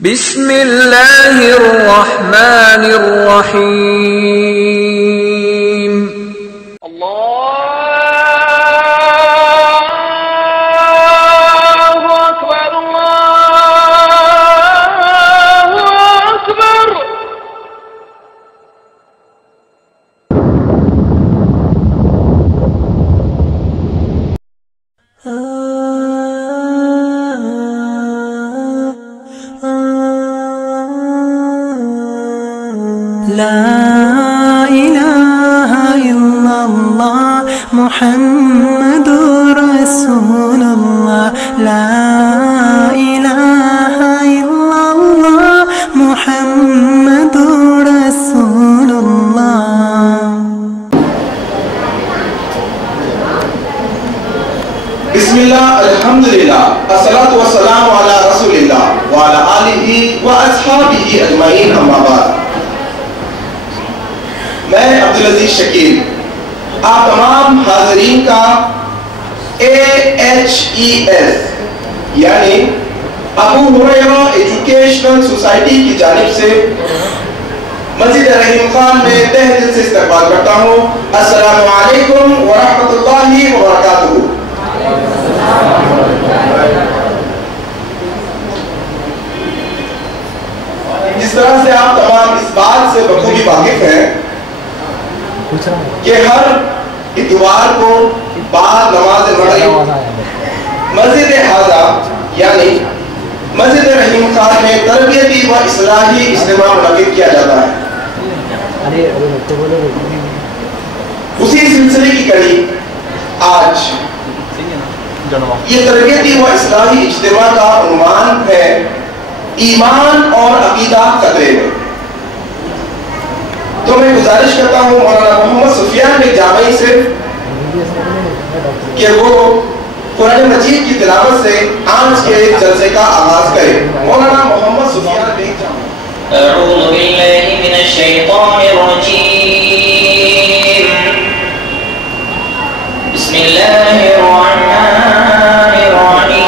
بسم اللہ الرحمن الرحیم اللہ اکبر اللہ اکبر لا إله إلا الله محمد رسول الله لا إله إلا الله محمد رسول الله بسم اللہ الحمدللہ الصلاة والسلام علی رسول اللہ وعلی آلہ واصحابہ اجمعین اما بعد۔ میں عبدالعزیز شکیل آپ تمام حاضرین کا AHES یعنی ابو ہریرہ ایجوکیشنل سوسائٹی کی جانب سے مسجد رحیم خان میں تہ دل سے استقبال کرتا ہوں۔ السلام علیکم ورحمۃ اللہ وبرکاتہ۔ جس طرح سے آپ تمام اس بات سے بخوبی واقف ہیں کہ ہر اتوار کو بعد نماز مغرب مسجد حاضہ یعنی مسجد رحیم خان میں تربیتی و اصلاحی اجتماع منعقد کیا جاتا ہے۔ اسی سلسلے کی کڑی آج یہ تربیتی و اصلاحی اجتماع کا عنوان ہے ایمان اور عقیدہ خطرے میں۔ تو میں گزارش کرتا ہوں مولانا محمد سفیان بن جامعی سے کہ وہ قرآن مجید کی تلاوت سے آج کے جلسے کا آغاز کرے۔ مولانا محمد سفیان بن جامعی۔ اعوذ باللہ من الشیطان الرجیم بسم اللہ الرحمن الرحیم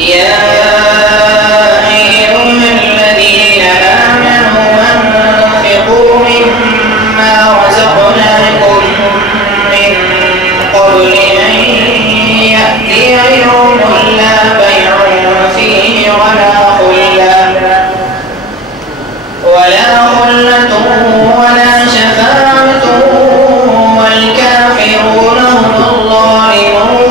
یا ایھا الذین آمنوا انفقوا مما رزقناکم من قبل ان یأتی یوم لا بیع فیہ ولا خلة ولا شفاعة والكافرون هم الظالمون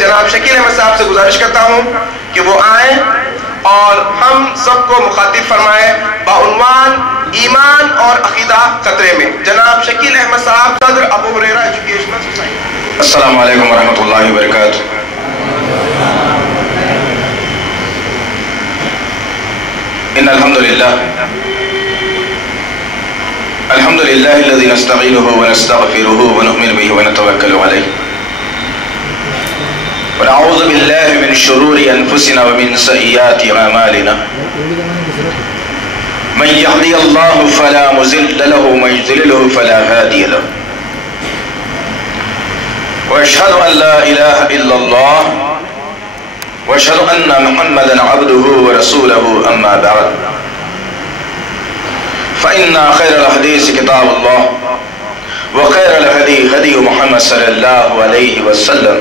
جناب شکیل احمد صاحب سے گزارش کرتا ہوں کہ وہ آئیں اور ہم سب کو مخاطب فرمائیں بعنوان ایمان اور عقیدہ خطرے میں. جناب شکیل احمد صاحب صدر ابو ہریرہ ایجوکیشنل سوسائٹی. السلام علیکم ورحمۃ اللہ وبرکاتہ. ان الحمد للہ الذی نستعینہ ونستغفرہ ونؤمن بہ ونتوکل علیہ ونعوذ باللہ من شرور انفسنا ومن سیئات اعمالنا من یهدی اللہ فلا مضل له ومن یضلل فلا هادی له واشهد ان لا اله الا اللہ واشهد ان محمدا عبده ورسوله اما بعد فإن خير الحديث كتاب الله وخير الهدي هدي محمد صلى الله عليه وسلم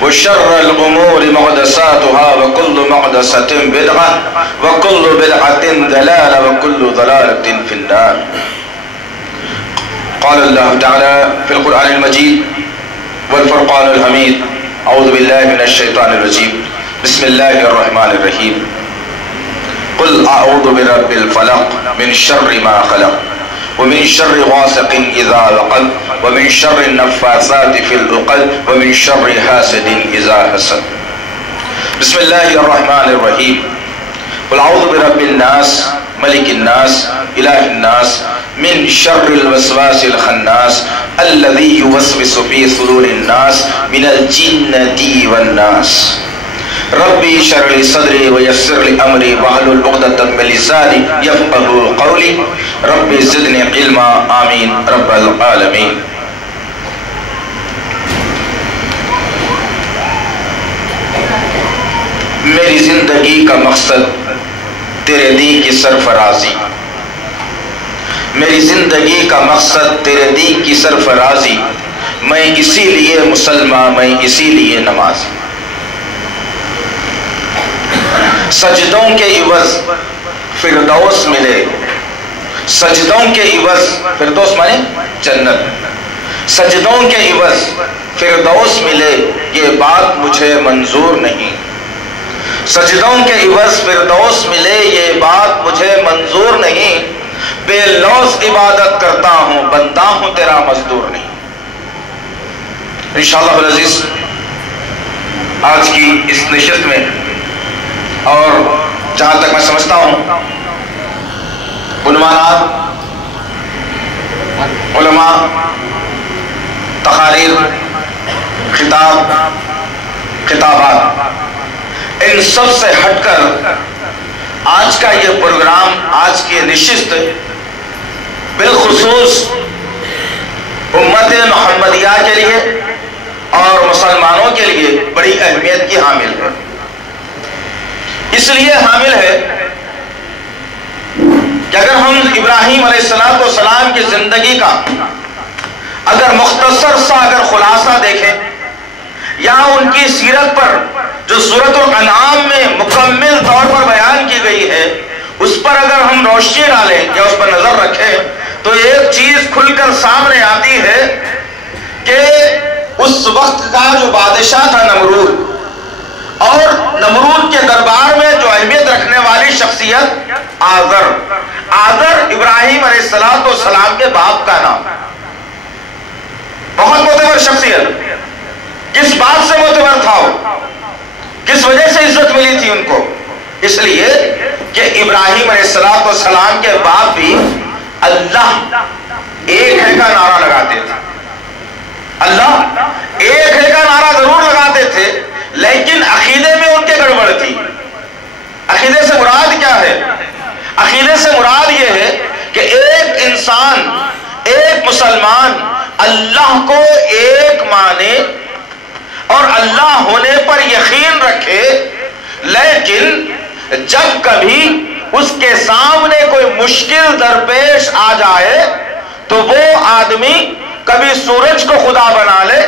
وشر الأمور محدثاتها وكل محدثة بدعة وكل بدعة ضلالة وكل ضلالة في النار. قال الله تعالى في القرآن المجيد والفرقان الحميد أعوذ بالله من الشيطان الرجيم بسم الله الرحمن الرحيم قل اعوذ برب الفلق من شر ما خلق ومن شر غاسق اذا وقب ومن شر النفاثات في العقد ومن شر حاسد اذا حسد. بسم الله الرحمن الرحيم قل اعوذ برب الناس ملك الناس اله الناس من شر الوسواس الخناس الذي يوسوس في صدور الناس من الجنة والناس. ربی اشرح لی صدری ویسر لی امری واحلل عقدۃ من لسانی یفقهوا قولی ربی زدنی علما آمین رب العالمین. میری زندگی کا مقصد تیرے دین کی سرفرازی. میری زندگی کا مقصد تیرے دین کی سرفرازی. میں اسی لیے مسلمان، میں اسی لیے نمازی. سجدوں کے عوض فردوس ملے. سجدوں کے عوض فردوس مانے جنت. سجدوں کے عوض فردوس ملے یہ بات مجھے منظور نہیں. سجدوں کے عوض فردوس ملے یہ بات مجھے منظور نہیں. بے لوث عبادت کرتا ہوں بندہ ہوں تیرا مزدور نہیں. انشاءاللہ العزیز آج کی اس نشست میں اور جہاں تک میں سمجھتا ہوں عنوانات، علماء، تقاریر، خطاب، خطابات، ان سب سے ہٹ کر آج کا یہ پروگرام، آج کی نشست بالخصوص امت محمدیہ کے لیے اور مسلمانوں کے لیے بڑی اہمیت کی حامل ہے. اس لیے حامل ہے کہ اگر ہم ابراہیم علیہ السلام کی زندگی کا اگر مختصر سا اگر خلاصہ دیکھیں یا ان کی سیرت پر جو سورۃ الانعام میں مکمل طور پر بیان کی گئی ہے اس پر اگر ہم روشنی ڈالیں یا اس پر نظر رکھیں تو ایک چیز کھل کر سامنے آتی ہے کہ اس وقت کا جو بادشاہ تھا نمرود، اور نمرود کے دربار میں جو اہمیت رکھنے والی شخصیت آزر. آزر ابراہیم علیہ السلام کے باپ کا نام. بہت معتبر شخصیت. کس بات سے معتبر تھا وہ؟ کس وجہ سے عزت ملی تھی ان کو؟ اس لیے کہ ابراہیم علیہ السلام کے باپ بھی اللہ ایک ہے کا نعرہ لگاتے تھے. اللہ ایک ہے کا نعرہ ضرور لگاتے تھے لیکن عقیدے میں ان کے گڑبڑ تھی. عقیدے سے مراد کیا ہے؟ عقیدے سے مراد یہ ہے کہ ایک انسان، ایک مسلمان اللہ کو ایک مانے اور اللہ ہونے پر یقین رکھے، لیکن جب کبھی اس کے سامنے کوئی مشکل درپیش آ جائے تو وہ آدمی کبھی سورج کو خدا بنا لے،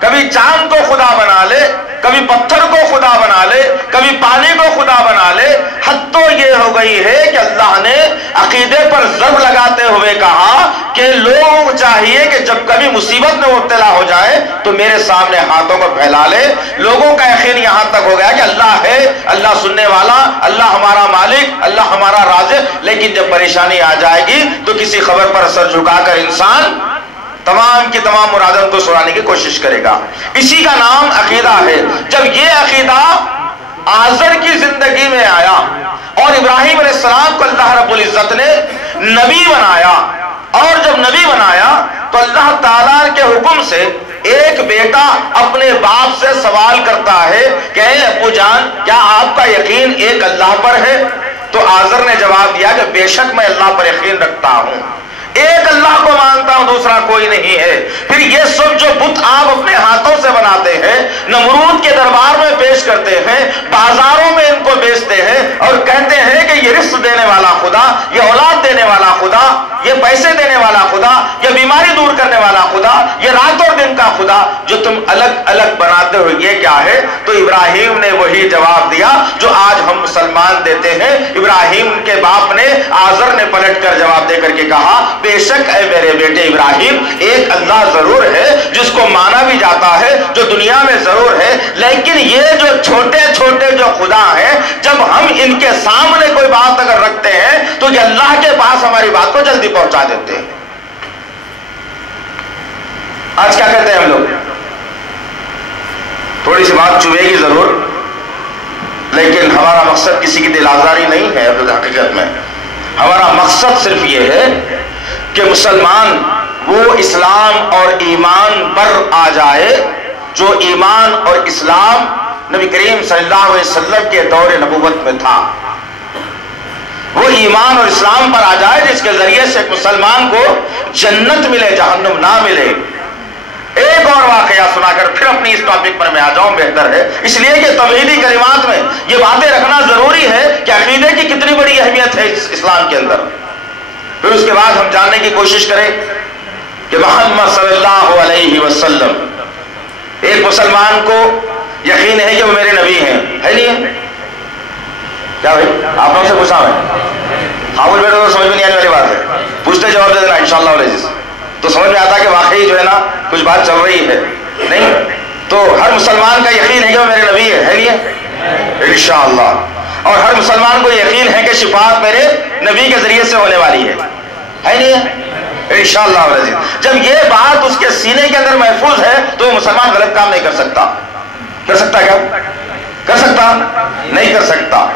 کبھی چاند کو خدا بنا لے، کبھی پتھر کو خدا بنا لے، کبھی پانی کو خدا بنا لے. حد تو یہ ہو گئی ہے کہ اللہ نے عقیدے پر ضرب لگاتے ہوئے کہا کہ لوگ چاہیے کہ جب کبھی مصیبت میں مبتلا ہو جائے تو میرے سامنے ہاتھوں کو پھیلا لے. لوگوں کا یقین یہاں تک ہو گیا کہ اللہ ہے، اللہ سننے والا، اللہ ہمارا مالک، اللہ ہمارا رازق. لیکن جب پریشانی آ جائے گی تو کسی خبر پر سر جھکا کر انسان تمام کی تمام مرادوں کو سنانے کی کوشش کرے گا. اسی کا نام عقیدہ ہے. جب یہ عقیدہ آزر کی زندگی میں آیا اور ابراہیم علیہ السلام کو اللہ رب العزت نے نبی بنایا، اور جب نبی بنایا تو اللہ تعالیٰ کے حکم سے ایک بیٹا اپنے باپ سے سوال کرتا ہے کہ اے ابو جان، کیا آپ کا یقین ایک اللہ پر ہے؟ تو آزر نے جواب دیا کہ بے شک میں اللہ پر یقین رکھتا ہوں، ایک اللہ کو مانتا ہوں، دوسرا کوئی نہیں ہے. پھر یہ سب جو بت آپ اپنے ہاتھوں سے بناتے ہیں، نمرود کے دربار میں پیش کرتے ہیں، بازاروں میں ان کو بیچتے ہیں اور کہتے ہیں کہ یہ رزق دینے والا خدا، یہ اولاد دینے والا خدا، یہ پیسے دینے والا خدا، یہ بیماری دور کرنے والا خدا، یہ رات اور دن کا خدا، جو تم الگ الگ بناتے ہو یہ کیا ہے؟ تو ابراہیم نے وہی جواب دیا جو آج ہم مسلمان دیتے ہیں. ابراہیم کے باپ نے، آزر نے پلٹ کر جواب دے کر کے کہا بے شک اے میرے بیٹے ابراہیم، ایک اللہ ضرور ہے جس کو مانا بھی جاتا ہے، جو دنیا میں ضرور ہے، لیکن یہ جو چھوٹے چھوٹے جو خدا ہیں، جب ہم ان کے سامنے کوئی بات اگر رکھتے ہیں تو یہ اللہ کے پاس ہماری بات کو جلدی پہنچا دیتے ہیں. آج کیا کہتے ہیں ہم لوگ؟ تھوڑی سی بات چبھے گی ضرور، لیکن ہمارا مقصد کسی کی دل آزاری نہیں ہے. حقیقت میں ہمارا مقصد صرف یہ ہے کہ مسلمان وہ اسلام اور ایمان پر آ جائے جو ایمان اور اسلام نبی کریم صلی اللہ علیہ وسلم کے دور نبوت میں تھا. وہ ایمان اور اسلام پر آ جائے جس کے ذریعے سے مسلمان کو جنت ملے، جہنم نہ ملے. ایک اور واقعہ سنا کر پھر اپنی اس ٹاپک پر میں آ جاؤں بہتر ہے، اس لیے کہ توحیدی کلمات میں یہ باتیں رکھنا ضروری ہے کہ عقیدے کی کتنی بڑی اہمیت ہے اسلام کے اندر. پھر اس کے بعد ہم جاننے کی کوشش کریں کہ محمد صلی اللہ علیہ وسلم، ایک مسلمان کو یقین ہے کہ وہ میرے نبی ہیں، ہے نہیں ہے؟ کیا بھائی آپ لوگ سے پوچھا میں خاموش بیٹھے تو سمجھ میں نہیں آنے والی بات ہے، پوچھتے جواب دے دینا انشاءاللہ علیہ، تو سمجھ میں آتا کہ واقعی جو ہے نا کچھ بات چل رہی ہے. نہیں تو ہر مسلمان کا یقین ہے کہ وہ میرے نبی ہے نہیں ہے انشاءاللہ، اور ہر مسلمان کو یقین ہے کہ شفاعت میرے نبی کے ذریعے سے ہونے والی ہے نہیں ہے انشاءاللہ علیہ. جب یہ بات اس کے سینے کے اندر محفوظ ہے تو وہ مسلمان غلط کام نہیں کر سکتا. کر سکتا کیا؟ کر سکتا نہیں کر سکتا.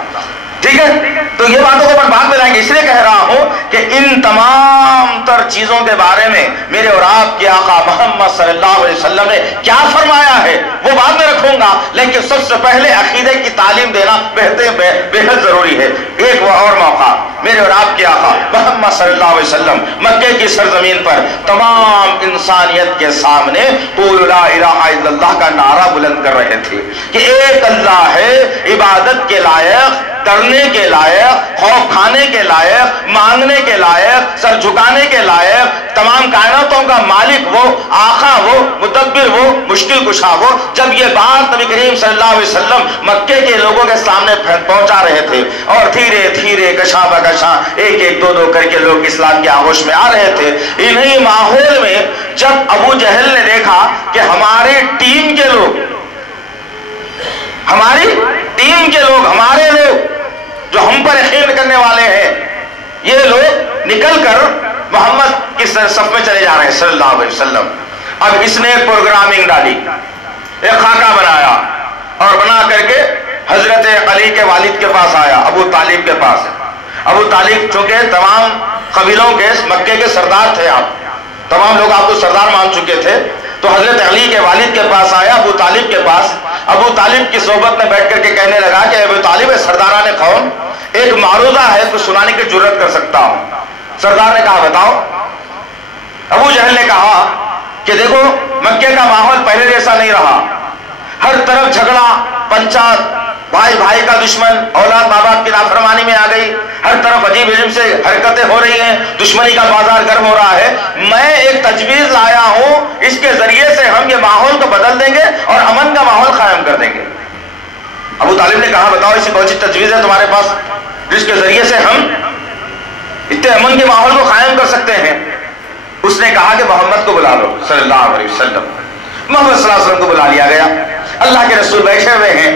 ٹھیک ہے، تو یہ باتوں کو بعد میں لائیں گے. اس لیے کہہ رہا ہوں کہ ان تمام تر چیزوں کے بارے میں میرے اور آپ کے آقا محمد صلی اللہ علیہ وسلم نے کیا فرمایا ہے وہ بعد میں رکھوں گا، لیکن سب سے پہلے عقیدے کی تعلیم دینا بے حد ضروری ہے. ایک اور موقع میرے اور آپ کے آقا محمد صلی اللہ علیہ وسلم مکے کی سرزمین پر تمام انسانیت کے سامنے قول لا الہ الا اللہ کا نعرہ بلند کر رہے تھے کہ ایک اللہ ہے، عبادت کے لائق، کرنے کے لائق، خوف کھانے کے لائق، مانگنے کے لائق، سر جھکانے کے لائق، تمام کائناتوں کا مالک وہ، آقا وہ، مدبر وہ، مشکل کشا وہ. جب یہ بات نبی کریم صلی اللہ علیہ وسلم مکے کے لوگوں کے سامنے پہنچا رہے تھے اور دھیرے دھیرے کشاں بکشاں ایک ایک دو دو کر کے لوگ اسلام کے آغوش میں آ رہے تھے، انہی ماحول میں جب ابو جہل نے دیکھا کہ ہماری ٹیم کے لوگ، ہماری ٹیم کے لوگ، ہمارے لوگ جو ہم پر یقین کرنے والے ہیں، یہ لوگ نکل کر محمد کی صف میں چلے جا رہے ہیں صلی اللہ علیہ وسلم. اب اس نے ایک پروگرامنگ ڈالی، ایک خاکہ بنایا اور بنا کر کے حضرت علی کے والد کے پاس آیا، ابو طالب کے پاس. ابو طالب چونکہ تمام قبیلوں کے مکے کے سردار تھے، آپ تمام لوگ آپ کو سردار مان چکے تھے، تو حضرت علی کے والد کے پاس آیا، ابو طالب کے پاس. ابو طالب کی صحبت میں بیٹھ کر کے کہنے لگا کہ ابو طالب سرداران قوم، ایک معروضہ ہے تو سنانے کی جرت کر سکتا ہوں. سردار نے کہا بتاؤ. ابو جہل نے کہا کہ دیکھو مکے کا ماحول پہلے جیسا نہیں رہا، ہر طرف جھگڑا پنچات، بھائی بھائی کا دشمن، اولاد ماں باپ کی نافرمانی میں آ گئی، ہر طرف عجیب عجیب سے حرکتیں ہو رہی ہیں، دشمنی کا بازار گرم ہو رہا ہے. میں ایک تجویز لایا ہوں، اس کے ذریعے سے ہم یہ ماحول کو بدل دیں گے اور امن کا ماحول قائم کر دیں گے. ابو طالب نے کہا بتاؤ ایسی کون سی تجویز ہے تمہارے پاس جس کے ذریعے سے ہم اتنے امن کے ماحول کو قائم کر سکتے ہیں؟ اس نے کہا کہ محمد کو بلا لو صلی اللہ علیہ وسلم۔ محمد صلی اللہ علیہ وسلم کو بلا لیا گیا۔ اللہ کے رسول بیٹھے ہوئے ہیں،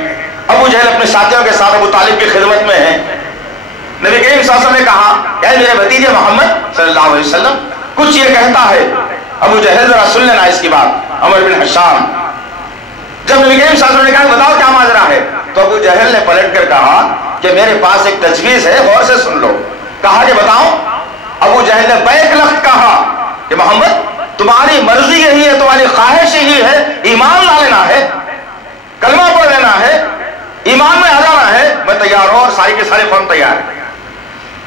ابو جہل اپنے ساتھیوں کے ساتھ ابو طالب کی خدمت میں ہیں۔ نبی کریم صلی اللہ علیہ وسلم نے کہا اے میرے بھتیجے محمد صلی اللہ علیہ وسلم، کچھ یہ کہتا ہے۔ ابو جہل ذرا سن لینا اس کی بات، عمر بن حشام۔ جب نبی کریم صلی اللہ علیہ وسلم نے کہا بتاؤ کیا ماجرا ہے، تو ابو جہل نے پلٹ کر کہا کہ میرے پاس ایک تجویز ہے، غور سے سن لو۔ کہا کہ بتاؤ۔ ابو جہل نے بیک لخت کہا کہ محمد تمہاری مرضی یہی ہے، تمہاری خواہش یہی ہے، ایمان لا لینا ہے، کلمہ پڑھ لینا ہے، ایمان میں آ جانا ہے، میں تیار ہوں اور ساری کے سارے قوم تیار ہے۔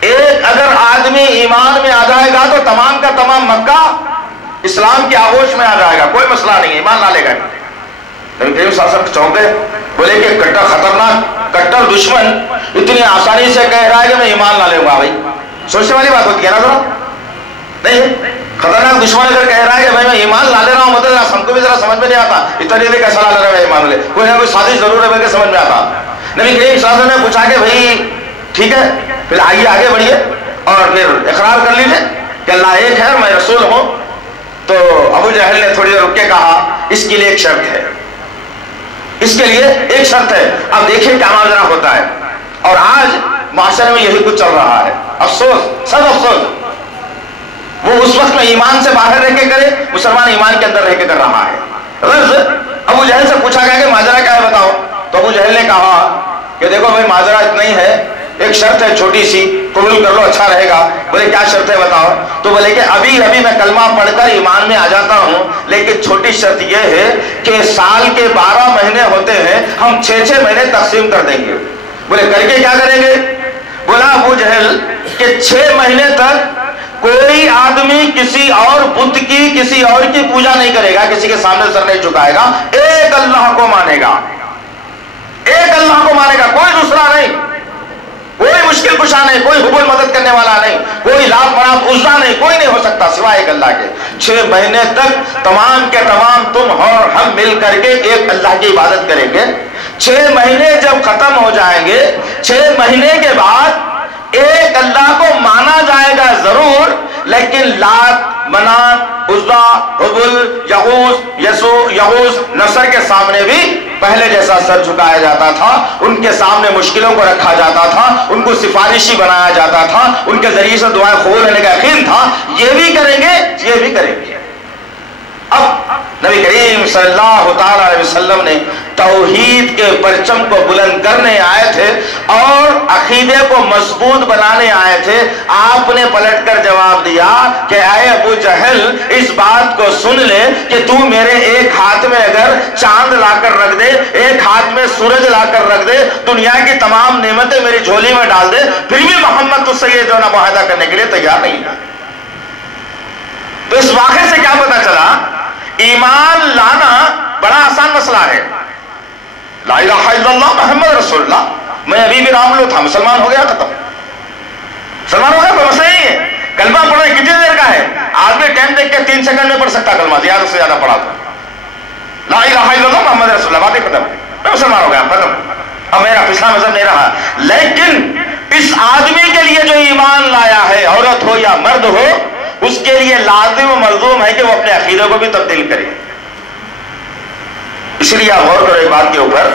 ایک اگر آدمی ایمان میں آ جائے گا تو تمام کا تمام مکہ اسلام کی آغوش میں آ جائے گا، کوئی مسئلہ نہیں، ایمان لا لے گا۔ نبی کریم صلی اللہ علیہ وسلم چونکے، بولے کہ کٹر خطرناک کٹر دشمن اتنی آسانی سے کہہ رہا ہے کہ میں ایمان لا لوں گا۔ بھائی سوچنے والی بات ہوتی ہے نا ذرا، نہیں؟ خطرناک دشمن اگر کہہ رہا ہے کہ میں ایمان لا لے رہا ہوں، مطلب ہم کو بھی ذرا سمجھ میں نہیں آتا اتنا جلدی کیسا لا لے رہا ہے ایمان لے، کوئی نہ کوئی سازش ضرور ہے بلکہ سمجھ میں آتا۔ نبی کریم صلی اللہ علیہ وسلم نے پوچھا کہ بھائی ٹھیک ہے پھر آئیے آگے بڑھیے اور پھر اقرار کر لیجیے کہ اللہ ایک ہے، میں رسول ہوں۔ تو ابو جہل نے تھوڑی دیر رک کے کہا اس کے لیے ایک شرط ہے، اس کے لیے ایک شرط ہے۔ اب دیکھیں کیا ماجرا ہوتا ہے، اور آج معاشرے میں یہی کچھ چل رہا ہے۔ افسوس، سب افسوس، وہ اس وقت میں ایمان سے باہر رہ کے کرے، مسلمان ایمان کے اندر رہ کے کر رہا ہے۔ غرض ابو جہل سے پوچھا گیا کہ ماجرا کیا ہے بتاؤ، تو ابو جہل نے کہا کہ دیکھو بھائی ماجرا اتنا ہی ہے، ایک شرط ہے چھوٹی سی، قبول کر لو اچھا رہے گا۔ بولے کیا شرط ہے بتاؤ، تو بولے کہ ابھی میں کلمہ پڑھ کر ایمان میں آ جاتا ہوں، لیکن چھوٹی شرط یہ ہے کہ سال کے 12 مہینے ہوتے ہیں، ہم 6 مہینے تقسیم کر دیں گے۔ بولے کر کے کیا کریں گے؟ بولا ابو جہل کہ 6 مہینے تک کوئی آدمی کسی اور بت کی کسی اور کی پوجا نہیں کرے گا، کسی کے سامنے سر نہیں جھکائے گا، ایک اللہ کو مانے گا، ایک اللہ کو مانے گا، کوئی دوسرا نہیں، کوئی مشکل کشا نہیں، کوئی حبل مدد کرنے والا نہیں، کوئی لات منات عزا نہیں، کوئی نہیں ہو سکتا سوائے ایک اللہ کے۔ 6 مہینے تک تمام کے تمام تم اور ہم مل کر کے ایک اللہ کی عبادت کریں گے۔ 6 مہینے جب ختم ہو جائیں گے، 6 مہینے کے بعد ایک اللہ کو مانا جائے گا ضرور، لیکن لات منات عزا حبل یغوث نصر کے سامنے بھی پہلے جیسا سر جھکایا جاتا تھا، ان کے سامنے مشکلوں کو رکھا جاتا تھا، ان کو سفارشی بنایا جاتا تھا، ان کے ذریعے سے دعائیں قبول ہونے کا یقین تھا۔ یہ بھی کریں گے، یہ بھی کریں گے۔ اب نبی کریم صلی اللہ تعالی علیہ وسلم نے توحید کے پرچم کو بلند کرنے آئے تھے اور عقیدے کو مضبوط بنانے آئے تھے۔ آپ نے پلٹ کر جواب دیا کہ اے ابو جہل اس بات کو سن لے کہ تو میرے ایک ہاتھ میں اگر چاند لا کر رکھ دے، ایک ہاتھ میں سورج لا کر رکھ دے، دنیا کی تمام نعمتیں میری جھولی میں ڈال دے، پھر بھی محمد تجھ سے یہ جو نا معاہدہ کرنے کے لیے تیار نہیں ہے۔ تو اس واقعے سے کیا پتا چلا؟ ایمان لانا بڑا آسان مسئلہ ہے۔ لا الہ الا اللہ محمد رسول اللہ، میں ابھی بھی راملو تھا، مسلمان ہو گیا، ختم، مسلمان ہو گیا، کوئی مسئلہ نہیں ہے۔ کلمہ پڑھنا کتنی دیر کا ہے؟ آدمی ٹائم دیکھ کے 3 سیکنڈ میں پڑھ سکتا کلمہ، زیادہ سے زیادہ پڑھا تو لا الہ الا اللہ محمد رسول اللہ، باتیں ختم، میں مسلمان ہو گیا، ختم، اب میرا پچھلا مذہب نہیں رہا۔ لیکن اس آدمی کے لیے جو ایمان لایا ہے، عورت ہو یا مرد ہو، اس کے لیے لازم و ملزوم ہے کہ وہ اپنے عقیدے کو بھی تبدیل کرے۔ اس لیے آپ غور کرو ایک بات کے اوپر،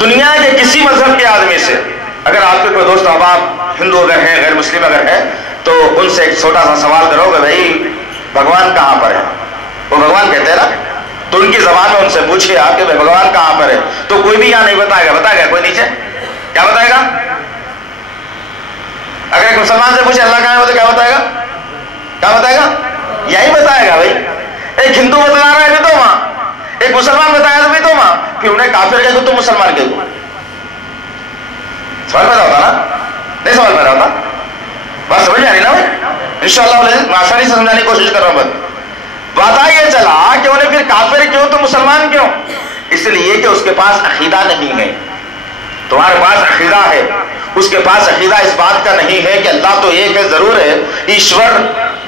دنیا کے کسی مذہب کے آدمی سے اگر آپ کے کوئی دوست احباب ہندو اگر ہیں، غیر مسلم اگر ہیں، تو ان سے ایک چھوٹا سا سوال کرو کہ بھائی بھگوان کہاں پر ہے؟ وہ بھگوان کہتے ہیں نا، تو ان کی زبان میں ان سے پوچھے آپ کہ بھگوان کہاں پر ہے، تو کوئی بھی یہاں نہیں بتائے گا، بتائے گا کوئی نیچے؟ کیا بتائے گا؟ اگر ایک مسلمان سے پوچھے اللہ کہاں ہے تو کیا بتائے گا؟ کیا بتائے گا؟ یہی بتائے گا بھائی۔ ایک ہندو بتلا رہا ہے بھی تو وہاں، ایک مسلمان بتایا تو بھی تو وہاں، پھر انہیں کافر کہہ دو تو مسلمان کہہ دو۔ سوال پیدا ہوتا نا؟ نہیں سوال پیدا ہوتا؟ بات سمجھ میں آ رہی نا بھائی؟ انشاءاللہ میں آسانی سے سمجھانے کی کوشش کر رہا ہوں۔ بس پتا یہ چلا کہ انہیں پھر کافر کیوں تو مسلمان کیوں؟ اس لیے کہ اس کے پاس عقیدہ نہیں ہے۔ تمہارے پاس عقیدہ ہے، اس کے پاس عقیدہ اس بات کا نہیں ہے کہ اللہ تو ایک ہے، ضرور ہے، ایشور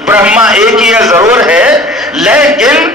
برہما ایک ہی ہے، ضرور ہے، لیکن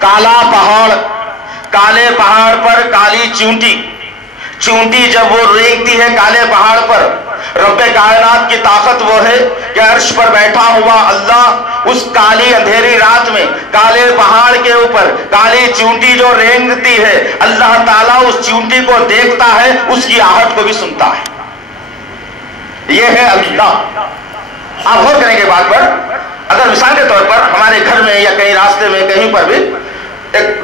کالا پہاڑ، کالے پہاڑ پر کالی چونٹی، چونٹی جب وہ رینگتی ہے کالے پہاڑ پر، رب کائنات کی طاقت وہ ہے کہ عرش پر بیٹھا ہوا اللہ اس کالی اندھیری رات میں کالے پہاڑ کے اوپر کالی چونٹی جو رینگتی ہے، اللہ تعالیٰ اس چونٹی کو دیکھتا ہے، اس کی آہٹ کو بھی سنتا ہے۔ یہ ہے اللہ۔ آپ غور کریں گے بات پر، اگر مثال کے طور پر ہمارے گھر میں یا کہیں راستے میں کہیں پر بھی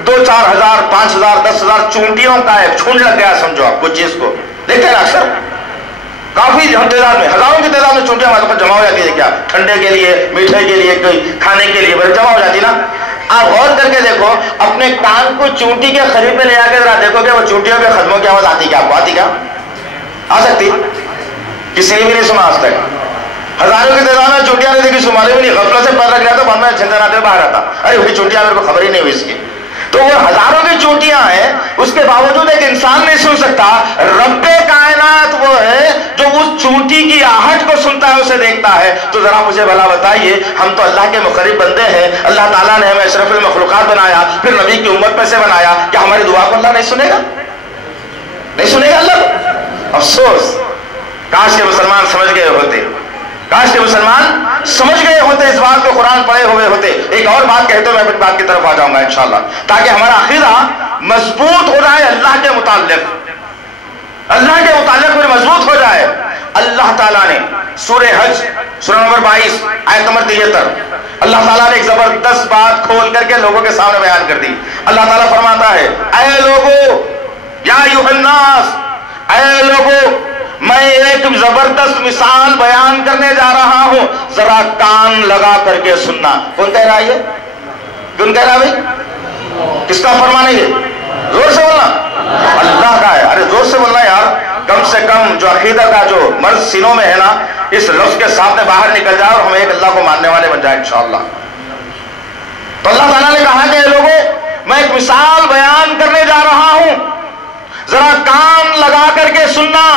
2-4 ہزار 5 ہزار 10 ہزار چونٹیوں کا ایک جھنڈ لگ گیا، سمجھو آپ کچھ چیز کو دیکھتے ہیں اکثر کافی تعداد میں، ہزاروں کی تعداد میں چونٹیاں ہمارے پاس جمع ہو جاتی ہے، کیا ٹھنڈے کے لیے، میٹھے کے لیے، کوئی کھانے کے لیے جمع ہو جاتی نا۔ آپ غور کر کے دیکھو، اپنے کان کو چونٹی کے قریب میں لے آ کے ذرا دیکھو کہ وہ چونٹیوں کے قدموں کی آواز آتی کیا؟ آپ کو آتی کیا؟ آ سکتی؟ کسی نے بھی نہیں سنا آج تک۔ ہزاروں کی تعداد میں چونٹیاں نہیں دیکھی، سنبھالے بھی نہیں، غفلت سے پیر رکھ لیا تو بعد میں جھنجھناتے باہر آتا، ارے وہی چونٹیاں، میرے کو خبر ہی نہیں ہوئی اس کی۔ تو وہ ہزاروں کی چونٹیاں ہیں، اس کے باوجود ایک انسان نہیں سن سکتا۔ رب کائنات وہ ہے جو اس چونٹی کی آہٹ کو سنتا ہے، اسے دیکھتا ہے۔ تو ذرا مجھے بھلا بتائیے، ہم تو اللہ کے مقرب بندے ہیں، اللہ تعالیٰ نے ہمیں اشرف المخلوقات بنایا، پھر نبی کی امت میں سے بنایا، کیا ہماری دعا کو اللہ نہیں سنے گا؟ نہیں سنے گا اللہ؟ افسوس، کاش کے مسلمان سمجھ گئے ہوتے، کاش کے مسلمان سمجھ گئے ہوتے اس بات کو، قرآن پڑھے ہوئے ہوتے۔ ایک اور بات کہتے میں اپنی بات کی طرف آ جاؤں گا انشاءاللہ، تاکہ ہمارا عقیدہ مضبوط ہو جائے اللہ کے متعلق، اللہ کے متعلق پھر مضبوط ہو جائے۔ اللہ تعالیٰ نے سورہ حج سورہ نمبر 22 آیت نمبر 73، اللہ تعالیٰ نے ایک زبردست بات کھول کر کے لوگوں کے سامنے بیان کر دی۔ اللہ تعالیٰ فرماتا ہے، اے لوگو، یا ایھا الناس، اے لوگو، میں ایک زبردست مثال بیان کرنے جا رہا ہوں، ذرا کان لگا کر کے سننا۔ کون کہہ رہا ہے یہ؟ کون کہہ رہا ہے بھائی؟ کس کا فرمان ہے یہ؟ زور سے بولنا، اللہ کا ہے۔ ارے زور سے بولنا یار، کم سے کم جو عقیدہ کا جو مرض سینوں میں ہے نا، اس لفظ کے سامنے باہر نکل جائے اور ہم ایک اللہ کو ماننے والے بن جائیں انشاءاللہ۔ تو اللہ تعالیٰ نے کہا کہ لوگوں، میں ایک مثال بیان کرنے جا رہا ہوں، ذرا کان لگا کر کے سننا۔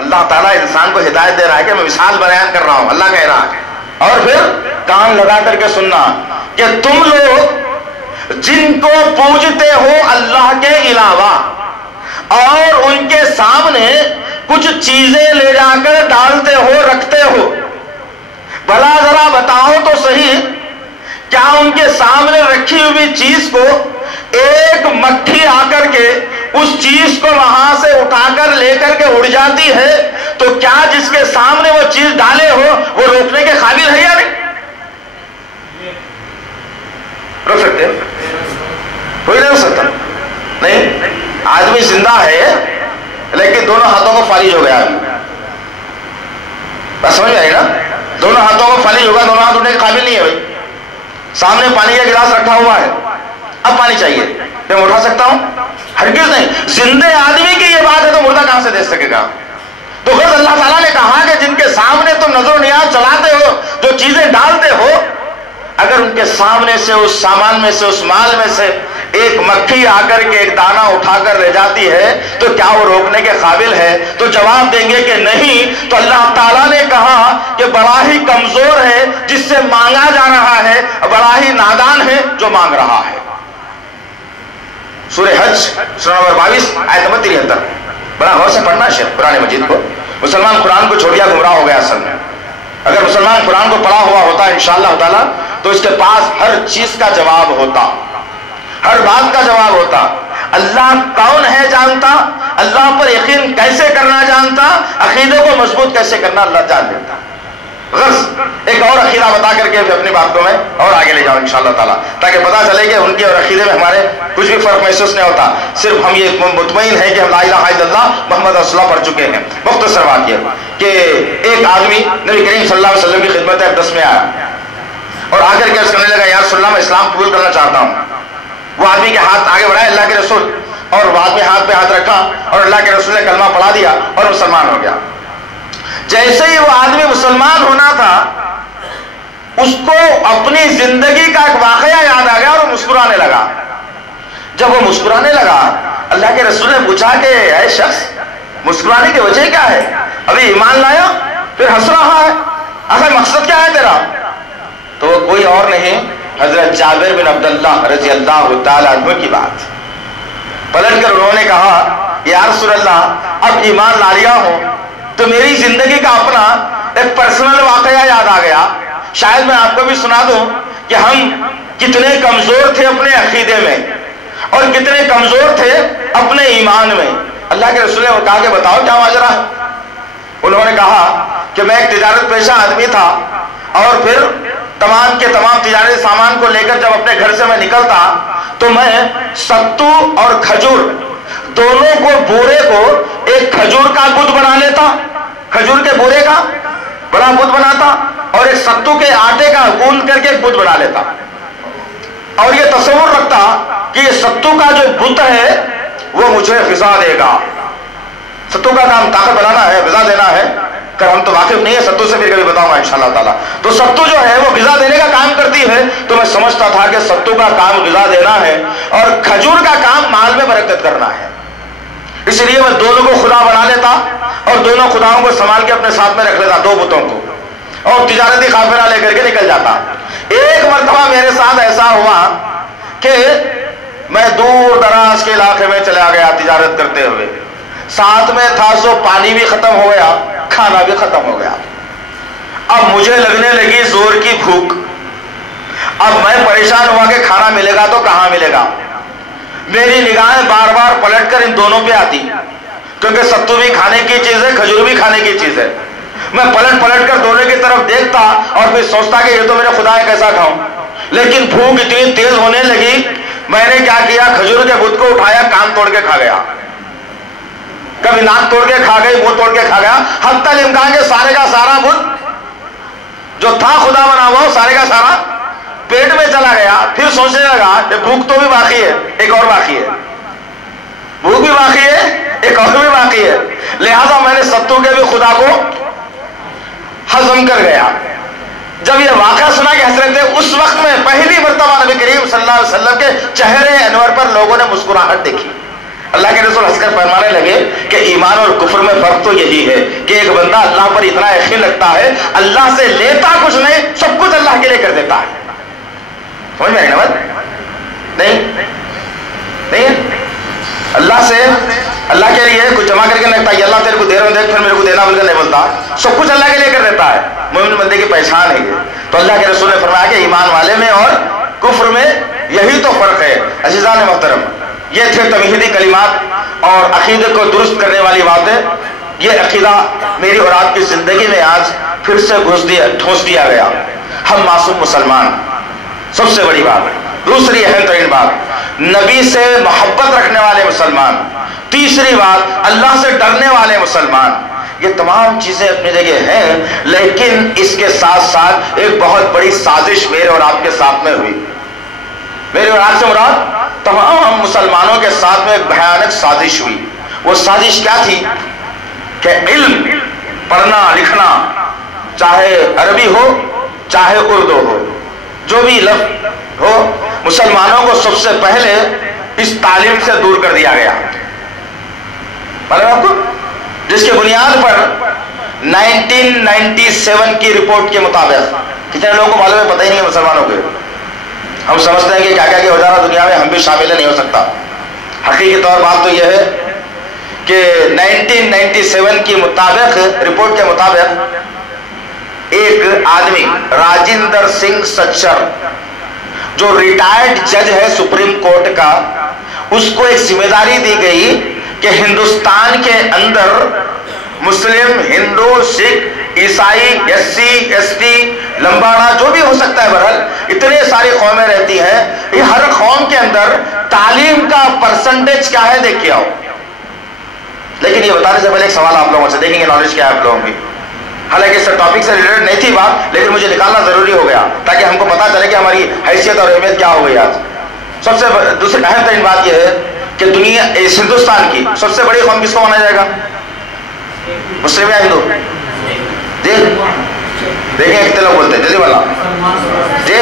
اللہ تعالیٰ انسان کو ہدایت دے رہا ہے کہ میں مثال بیان کر رہا ہوں، اللہ کہہ رہا ہے، اور پھر کان لگا کر کے سننا کہ تم لوگ جن کو پوجتے ہو اللہ کے علاوہ اور ان کے سامنے کچھ چیزیں لے جا کر ڈالتے ہو، رکھتے ہو، بھلا ذرا بتاؤ تو صحیح، کیا ان کے سامنے رکھی ہوئی چیز کو ایک مکھی آ کر کے اس چیز کو وہاں سے اٹھا کر لے کر کے اڑ جاتی ہے، تو کیا جس کے سامنے وہ چیز ڈالے ہو وہ روکنے کے قابل ہے یا نہیں؟ روک سکتے؟ کوئی نہیں روک سکتا؟ نہیں، آدمی زندہ ہے لیکن دونوں ہاتھوں کو فالج ہو گیا۔ بس سمجھ آئی نا؟ دونوں ہاتھوں کو فالج ہوگا، دونوں ہاتھ اٹھنے کے قابل نہیں ہے بھائی۔ سامنے پانی کا گلاس رکھا ہوا ہے، اب پانی چاہیے، میں اٹھا سکتا ہوں؟ ہرگز نہیں۔ زندے آدمی کی یہ بات ہے تو مردہ کہاں سے دے سکے گا؟ تو غرض اللہ تعالیٰ نے کہا کہ جن کے سامنے تم نظر و نیاز چلاتے ہو، جو چیزیں ڈالتے ہو، اگر ان کے سامنے سے اس سامان میں سے، اس مال میں سے ایک مکھی آ کر کے ایک دانہ اٹھا کر لے جاتی ہے تو کیا وہ روکنے کے قابل ہے؟ تو جواب دیں گے کہ نہیں۔ تو اللہ تعالیٰ نے کہا کہ بڑا ہی کمزور ہے جس سے مانگا جا رہا ہے، بڑا ہی نادان ہے جو مانگ رہا ہے۔ سورہ حج سورہ نمبر 22 آیت نمبر 73، بڑا غور سے پڑھنا ہے قرآن مجید کو۔ مسلمان قرآن کو چھوڑ دیا، گمراہ ہو گیا اصل میں۔ اگر مسلمان قرآن کو پڑھا ہوا ہوتا انشاءاللہ تعالیٰ تو اس کے پاس ہر چیز کا جواب ہوتا، ہر بات کا جواب ہوتا۔ اللہ کون ہے جانتا، اللہ پر یقین کیسے کرنا جانتا، عقیدے کو مضبوط کیسے کرنا اللہ جان لیتا۔ غرض ایک اور عقیدہ بتا کر کے اپنی بات کو میں اور آگے لے جاؤں انشاءاللہ تعالیٰ، تاکہ پتا چلے کہ ان کے اور عقیدے میں ہمارے کچھ بھی فرق محسوس نہیں ہوتا، صرف ہم یہ مطمئن ہیں کہ ہم لا الہ الا اللہ محمد رسول اللہ پڑھ چکے ہیں۔ مختصر بات یہ کہ ایک آدمی نبی کریم صلی اللہ علیہ وسلم کی خدمت اقدس میں آیا اور آ کر کے عرض کرنے لگا، یا رسول اللہ میں اسلام قبول کرنا چاہتا ہوں۔ وہ آدمی کے ہاتھ آگے بڑھائے اللہ کے رسول، اور وہ آدمی ہاتھ پہ ہاتھ رکھا اور اللہ کے رسول نے کلمہ پڑھا دیا اور مسلمان ہو گیا۔ جیسے ہی وہ آدمی مسلمان ہونا تھا، اس کو اپنی زندگی کا ایک واقعہ یاد آ گیا اور وہ مسکرانے لگا۔ جب وہ مسکرانے لگا، اللہ کے رسول نے پوچھا کہ اے شخص، مسکرانے کی وجہ کیا ہے؟ ابھی ایمان لایا پھر ہنس رہا ہے، آخر مقصد کیا ہے تیرا؟ تو وہ کوئی اور نہیں حضرت جابر بن عبداللہ رضی اللہ تعالیٰ عنہ کی بات. پلٹ کر انہوں نے کہا یا رسول اللہ اب ایمان لا لیا ہوں تو میری زندگی کا اپنا ایک پرسنل واقعہ یاد آ گیا, شاید میں آپ کو بھی سنا دوں کہ ہم کتنے کمزور تھے اپنے عقیدے میں اور کتنے کمزور تھے اپنے ایمان میں. اللہ کے رسول نے کہا کہ بتاؤ کیا ماجرا ہے. انہوں نے کہا کہ میں ایک تجارت پیشہ آدمی تھا اور پھر تمام کے تمام تجارتی سامان کو لے کر جب اپنے گھر سے میں نکلتا تو میں ستو اور کھجور دونوں کو بورے کو ایک کھجور کا بت بنا لیتا, کھجور کے بورے کا بڑا بت بناتا اور ایک ستو کے آٹے کا گوندھ کر کے ایک بت بنا لیتا اور یہ تصور رکھتا کہ یہ ستو کا جو بت ہے وہ مجھے غذا دے گا. ستو کا کام طاقت بنانا ہے, غذا دینا ہے. ہم تو واقف نہیں ہے ستو سے, پھر کبھی بتاؤں گا انشاءاللہ تعالیٰ. تو ستو جو ہے وہ غذا دینے کا کام کرتی ہے, تو میں سمجھتا تھا کہ ستو کا کام غذا دینا ہے اور کھجور کا کام مال میں برکت کرنا ہے. اس لیے میں دونوں کو خدا بنا لیتا اور دونوں خداؤں کو سنبھال کے اپنے ساتھ میں رکھ لیتا, دو بتوں کو, اور تجارتی قافلہ لے کر کے نکل جاتا. ایک مرتبہ میرے ساتھ ایسا ہوا کہ میں دور دراز کے علاقے میں چلا گیا تجارت کرتے ہوئے, ساتھ میں تھا سو پانی بھی ختم ہو گیا, کھانا بھی ختم ہو گیا. اب مجھے لگنے لگی زور کی بھوک. اب میں پریشان ہوا کہ کھانا ملے گا تو کہاں ملے گا. میری نگاہیں بار بار پلٹ کر ان دونوں پہ آتی, کیونکہ ستو بھی کھانے کی چیز ہے, کھجور بھی کھانے کی چیز ہے. میں پلٹ پلٹ کر دونوں کی طرف دیکھتا اور پھر سوچتا کہ یہ تو میرے خدا ہے, کیسا کھاؤں. لیکن بھوک اتنی تیز ہونے لگی, میں نے کیا کیا, کھجور کے بت کو اٹھایا, کان توڑ کے کھا گیا, کبھی ناک توڑ کے کھا گئی, منہ توڑ کے کھا گیا. حتی الامکان کے سارے کا سارا بت جو تھا خدا بنا ہوا سارے کا سارا پیٹ میں چلا گیا. پھر سوچنے لگا کہ بھوک تو بھی باقی ہے, ایک اور باقی ہے, بھوک بھی باقی ہے, ایک اور بھی باقی ہے. لہذا میں نے ستو کے بھی خدا کو ہضم کر گیا. جب یہ واقعہ سنا کہ حضرت اس وقت میں پہلی مرتبہ نبی کریم صلی اللہ علیہ وسلم کے چہرے انور پر لوگوں نے مسکراہٹ دیکھی. اللہ کے رسول ہنس کر فرمانے لگے کہ ایمان اور کفر میں فرق تو یہی ہے کہ ایک بندہ اللہ پر اتنا یقین رکھتا ہے, اللہ سے لیتا کچھ نہیں, سب کچھ اللہ کے لیے کر دیتا ہے. سمجھ میں آئی نا بات؟ نہیں ہے. اللہ سے, اللہ کے لیے کچھ جمع کر کے نہیں رکھتا, یہ اللہ تیرے کو دے رہا ہوں دیکھ پھر میرے کو دینا بول کر نہیں بولتا, سب کچھ اللہ کے لیے کر دیتا ہے. مومن بندے کی پہچان ہے یہ. تو اللہ کے رسول نے فرمایا کہ ایمان والے میں اور کفر میں یہی تو فرق ہے. عزیزان محترم, یہ تھے تمہیدی کلمات اور عقیدے کو درست کرنے والی باتیں. یہ عقیدہ میری اور آپ کی زندگی میں آج پھر سے ٹھوس دیا گیا. ہم معصوم مسلمان, سب سے بڑی بات. دوسری اہم ترین بات, نبی سے محبت رکھنے والے مسلمان. تیسری بات, اللہ سے ڈرنے والے مسلمان. یہ تمام چیزیں اپنی جگہ ہیں, لیکن اس کے ساتھ ساتھ ایک بہت بڑی سازش میرے اور آپ کے ساتھ میں ہوئی. میرے اور آپ سے مراد تمام مسلمانوں کے ساتھ میں ایک بھیانک سازش ہوئی. وہ سازش کیا تھی کہ علم, پڑھنا لکھنا, چاہے عربی ہو چاہے اردو ہو, جو بھی لفظ ہو, مسلمانوں کو سب سے پہلے اس تعلیم سے دور کر دیا گیا. معلوم آپ کو, جس کے بنیاد پر 1997 کی رپورٹ کے مطابق, کتنے لوگوں کو معلوم ہے, پتہ ہی نہیں ہے مسلمانوں کے. ہم سمجھتے ہیں کہ کیا کیا ہو جا رہا دنیا میں, ہم بھی شامل نہیں ہو سکتا. حقیقی طور بات تو یہ ہے کہ 1997 کی مطابق, رپورٹ کے مطابق, ایک آدمی راجندر سنگھ سچر جو ریٹائرڈ جج ہے سپریم کورٹ کا, اس کو ایک ذمہ داری دی گئی کہ ہندوستان کے اندر مسلم, ہندو, سکھ, عیسائی, ایس سی, ایس ٹی, لمباڑا, جو بھی ہو سکتا ہے, بہرحال اتنے ساری قومیں رہتی ہیں, یہ ہر قوم کے اندر تعلیم کا پرسنٹیج کیا ہے دیکھ کے آؤ. لیکن یہ بتانے سے پہلے ایک سوال آپ لوگوں سے, دیکھیں گے نالج کیا ہے آپ لوگوں کی. حالانکہ اس ٹاپک سے ریلیٹڈ نہیں تھی بات, لیکن مجھے نکالنا ضروری ہو گیا تاکہ ہم کو پتا چلے کہ ہماری حیثیت اور اہمیت کیا ہو گئی آج. سب سے دوسری اہم ترین بات یہ ہے کہ دنیا, اس ہندوستان کی سب سے بڑی قوم کس کو مانا جائے گا, مسلم یا ہندو؟ جی دیکھیں کتنے لوگ بولتے ہیں, جلدی بولنا, جی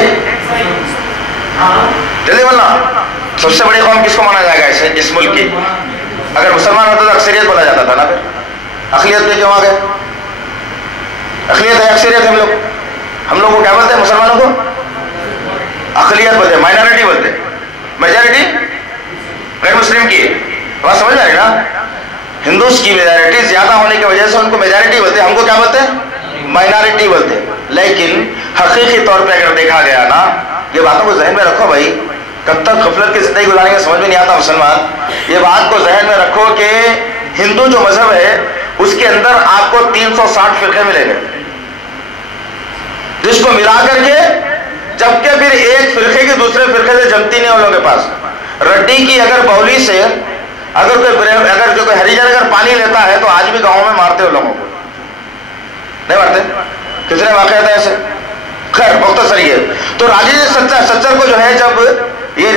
جلدی بولنا. سب سے بڑی قوم کس کو مانا جائے گا اس ملک کی؟ اگر مسلمان ہوتا تو اکثریت بولا جاتا تھا نا, پھر اقلیت پہ کیوں آ گئے؟ اقلیت ہے, اکثریت ہم لوگ کو کیا بولتے ہیں مسلمانوں کو؟ اقلیت بولتے ہیں, مائنورٹی بولتے ہیں. میجورٹی غیر مسلم کی بات سمجھ میں آ رہی نا. ہندوز کی میجورٹی زیادہ ہونے کی وجہ سے ان کو میجورٹی بولتے ہیں, ہم کو کیا بولتے ہیں؟ مائنورٹی بولتے ہیں. لیکن حقیقی طور پہ اگر دیکھا گیا نا, یہ باتوں کو ذہن میں رکھو بھائی, کب تک غفلت کی زندگی گزاریں گے سمجھ میں نہیں آتا مسلمان. یہ بات کو ذہن میں رکھو کہ ہندو جو مذہب ہے اس کے اندر آپ کو 360 فرقے ملیں گے, جس کو ملا کر کے جبکہ پھر ایک فرقے کی دوسرے فرقے سے جمتی نہیں ان لوگوں کے پاس. رڈی کی اگر بولی سے اگر کوئی ہریجن اگر پانی لیتا ہے تو آج بھی گاؤں میں مارتے ہو لوگوں کو, نہیں مارتے؟ کتنے واقعات ہیں ایسے. خیر مختصر یہ تو راجیندر سچر کو جو ہے جب یہ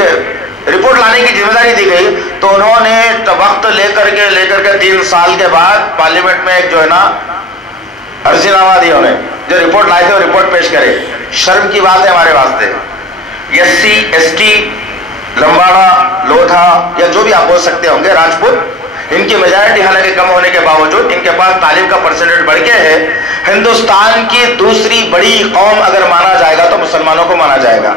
رپورٹ لانے کی ذمہ داری دی گئی تو انہوں نے وقت لے کر کے 3 سال کے بعد پارلیمنٹ میں ایک جو ہے نا عرضی نامہ دیا. انہیں جو رپورٹ لائے تھے وہ رپورٹ پیش کرے. شرم کی بات ہے ہمارے واسطے. SC ST لمباڑا لوتھا یا جو بھی آپ بول سکتے ہوں گے, راجپوت, ان کی میجورٹی حالانکہ کم ہونے کے باوجود ان کے پاس تعلیم کا پرسنٹیج بڑھ کے ہے. ہندوستان کی دوسری بڑی قوم اگر مانا جائے گا تو مسلمانوں کو مانا جائے گا.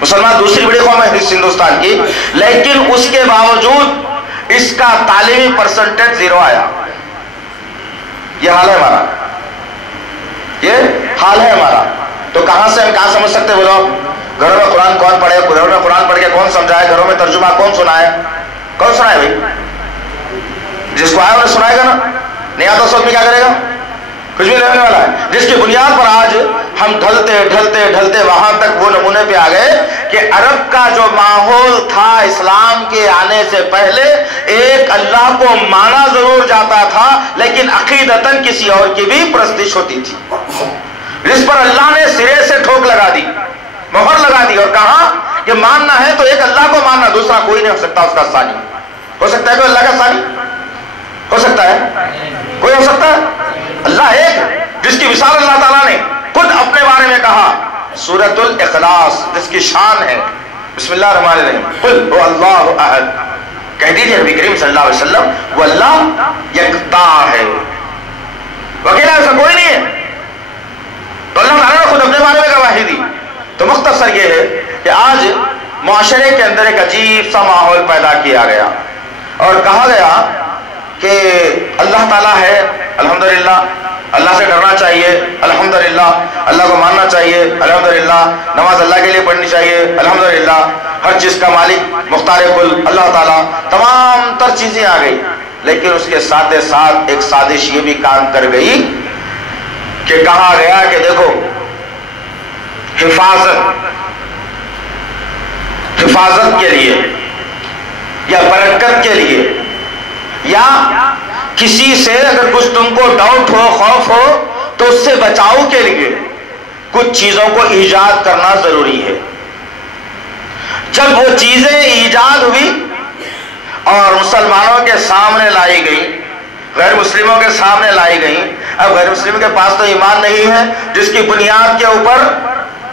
مسلمان دوسری بڑی قوم ہے ہندوستان کی, لیکن اس کے باوجود اس کا تعلیمی پرسنٹیج 0 آیا. یہ حال ہے ہمارا, یہ حال ہے ہمارا. تو کہاں سے ہم کہاں سمجھ سکتے بولو؟ گھروں میں قرآن کون پڑھے, گھروں میں قرآن پڑھ کے کون سمجھائے, گھروں میں ترجمہ کون سنائے؟ کون سنائے بھائی؟ جس کو آیا انہیں سنائے گا نا, نہیں آتا سب میں کیا کرے گا؟ کچھ بھی رہنے والا ہے. جس کی بنیاد پر آج ہم ڈھلتے وہاں تک وہ نمونے پہ آ گئے کہ عرب کا جو ماحول تھا اسلام کے آنے سے پہلے, ایک اللہ کو مانا ضرور جاتا تھا لیکن عقیدتاً کسی اور کی بھی پرستش ہوتی تھی, جس پر اللہ نے سرے سے ٹھوک لگا دی, مہر لگا دی, اور کہا کہ ماننا ہے تو ایک اللہ کو ماننا, دوسرا کوئی نہیں ہو سکتا اس کا ثانی. ہو سکتا ہے کوئی اللہ کا ثانی؟ ہو سکتا ہے کوئی؟ ہو سکتا ہے؟ اللہ ایک, جس کی مثال اللہ تعالیٰ نے خود اپنے بارے میں کہا. سورۃ الاخلاص جس کی شان ہے, بسم اللہ الرحمن الرحیم, قل هو اللہ احد, کہہ دیجئے نبی کریم صلی اللہ علیہ وسلم وہ اللہ یکتا ہے, اکیلا ایسا کوئی نہیں ہے. تو اللہ تعالیٰ نے خود اپنے بارے میں گواہی دی. تو مختصر یہ ہے کہ آج معاشرے کے اندر ایک عجیب سا ماحول پیدا کیا گیا اور کہا گیا کہ اللہ تعالیٰ ہے, الحمدللہ, اللہ سے ڈرنا چاہیے, الحمدللہ, اللہ کو ماننا چاہیے, الحمدللہ, نماز اللہ کے لیے پڑھنی چاہیے, الحمدللہ, ہر چیز کا مالک مختار کل اللہ تعالیٰ, تمام تر چیزیں آ گئی. لیکن اس کے ساتھ ساتھ ایک سازش یہ بھی کام کر گئی کہ کہا گیا کہ دیکھو حفاظت کے لیے یا برکت کے لیے یا کسی سے اگر کچھ تم کو ڈاؤٹ ہو, خوف ہو, تو اس سے بچاؤ کے لیے کچھ چیزوں کو ایجاد کرنا ضروری ہے. جب وہ چیزیں ایجاد ہوئی اور مسلمانوں کے سامنے لائی گئی, غیر مسلموں کے سامنے لائی گئی, اب غیر مسلم کے پاس تو ایمان نہیں ہے, جس کی بنیاد کے اوپر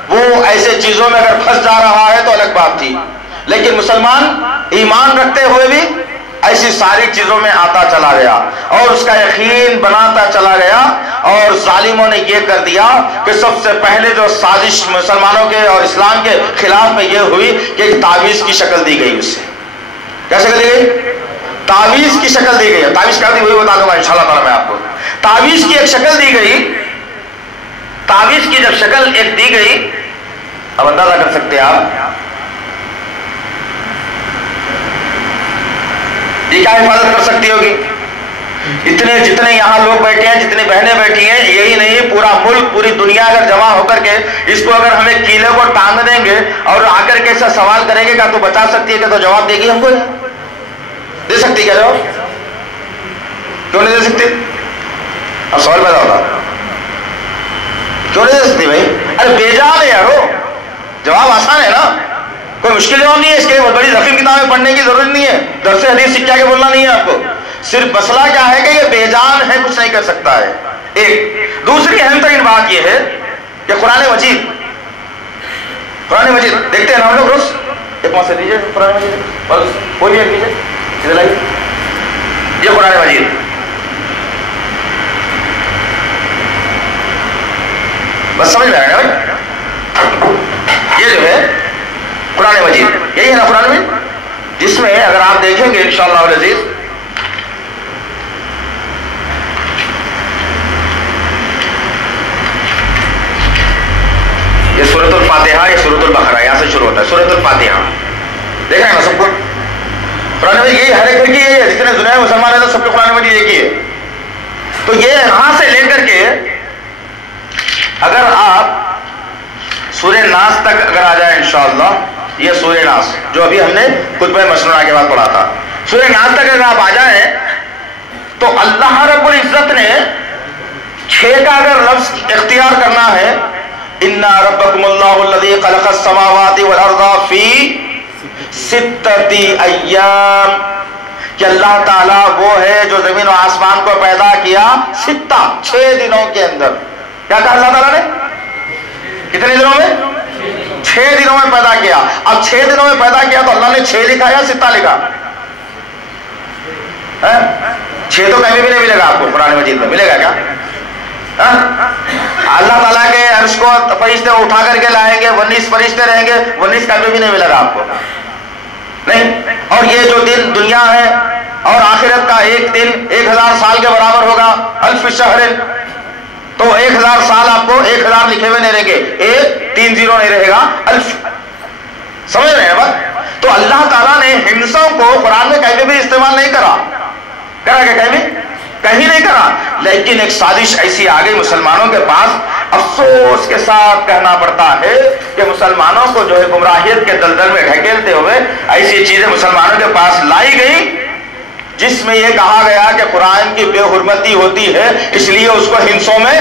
وہ ایسے چیزوں میں اگر پھنس جا رہا ہے تو الگ بات تھی, لیکن مسلمان ایمان رکھتے ہوئے بھی ایسی ساری چیزوں میں آتا چلا گیا اور اس کا یقین بناتا چلا گیا. اور ظالموں نے یہ کر دیا کہ سب سے پہلے جو سازش مسلمانوں کے اور اسلام کے خلاف میں یہ ہوئی کہ ایک تعویذ کی شکل دی گئی. اس سے کیا شکل دی گئی؟ تعویذ کی شکل دی گئی. تعویذ کیا دی وہی بتا دوں گا انشاءاللہ تعالیٰ میں آپ کو. تعویذ کی ایک شکل دی گئی. تعویذ کی جب شکل ایک دی گئی, اب اندازہ کر سکتے ہیں آپ یہ کیا حفاظت کر سکتی ہوگی. جتنے یہاں لوگ بیٹھے ہیں, جتنی بہنیں بیٹھی ہیں, یہی نہیں پورا ملک, پوری دنیا اگر جمع ہو کر کے اس کو اگر ہمیں کیلے کو ٹانگ دیں گے اور آ کر کے ایسا سوال کریں گے کیا تو بچا سکتی ہے, کیا تو جواب دے گی ہم کو؟ دے سکتی کیا جواب؟ کیوں نہیں دے سکتی؟ اب سوال پیدا ہوتا کیوں نہیں دے سکتی بھائی؟ ارے بے جان ہے یارو, جواب آسان ہے نا, کوئی مشکل جواب نہیں ہے. اس کے لیے بہت بڑی ضخیم کتابیں پڑھنے کی ضرورت نہیں ہے, درس حدیث سیکھ کے بولنا نہیں ہے آپ کو. صرف مسئلہ کیا ہے کہ یہ بے جان ہے, کچھ نہیں کر سکتا ہے. ایک دوسری اہم ترین بات یہ ہے کہ قرآن مجید دیکھتے ہیں نا ہم لوگ روز. ایک وہاں سے دیجیے قرآن مجید, اور کوئی بھی ایک دیجیے, ادھر لائیے. یہ قرآن مجید, بس سمجھ میں آئے گا بھائی. یہ جو ہے قرآن مجید، یہی ہے نا قرآن مجید، جس میں اگر آپ دیکھیں گے انشاءاللہ العزیز یہ سورۃ الفاتحہ، یہ سورۃ البقرہ، یہاں سے شروع ہوتا ہے سورۃ الفاتحہ، دیکھ رہے ہیں نا سب کو قرآن مجید، یہی ہر ایک گھر کی یہی ہے، جتنے دنیا میں مسلمان ہیں سب کے قرآن مجید ایک ہی ہے. تو یہ یہاں سے لے کر کے اگر آپ سورہ ناس تک اگر آ جائیں انشاءاللہ، یہ سورہ ناس جو ابھی ہم نے خطبہ مسنونہ کے بعد پڑھا تھا، سورہ ناس تک اگر آپ آ جائیں تو اللہ رب العزت نے 6 کا اگر لفظ اختیار کرنا ہے، اِنَّا رَبَّكُمُ اللَّهُ الَّذِي خَلَقَ السَّمَاوَاتِ وَالْأَرْضَ فِي 6 أَيَّامٍ، کہ اللہ تعالیٰ وہ ہے جو زمین و آسمان کو پیدا کیا 6 دنوں کے اندر. کیا کہا اللہ تعالیٰ نے؟ کتنے دنوں میں؟ 6 دنوں میں پیدا کیا. اب 6 دنوں میں پیدا کیا تو اللہ نے 6 لکھا یا 6 لکھا؟ 6 تو کہیں بھی نہیں ملے گا آپ کو قرآن مجید میں، ملے گا کیا؟ اللہ تعالیٰ کے عرش کو فرشتے اٹھا کر کے لائیں گے، 19 فرشتے رہیں گے، 19 کہیں بھی نہیں ملے گا آپ کو، نہیں. اور یہ جو دن دنیا ہے اور آخرت کا ایک دن 1000 سال کے برابر ہوگا، 1000 شہر، تو 1000 سال آپ کو 1000 لکھے ہوئے نہیں رہیں گے، 1 3 0 نہیں رہے گا، 1000. سمجھ رہے ہیں بات؟ تو اللہ تعالیٰ نے ہندسوں کو قرآن میں کہیں بھی استعمال نہیں کرا کہ کہیں نہیں کرا، لیکن ایک سازش ایسی آ گئی مسلمانوں کے پاس. افسوس کے ساتھ کہنا پڑتا ہے کہ مسلمانوں کو جو ہے گمراہیت کے دلدل میں ڈھکیلتے ہوئے ایسی چیزیں مسلمانوں کے پاس لائی گئی جس میں یہ کہا گیا کہ قرآن کی بے حرمتی ہوتی ہے، اس لیے اس کو ہندسوں میں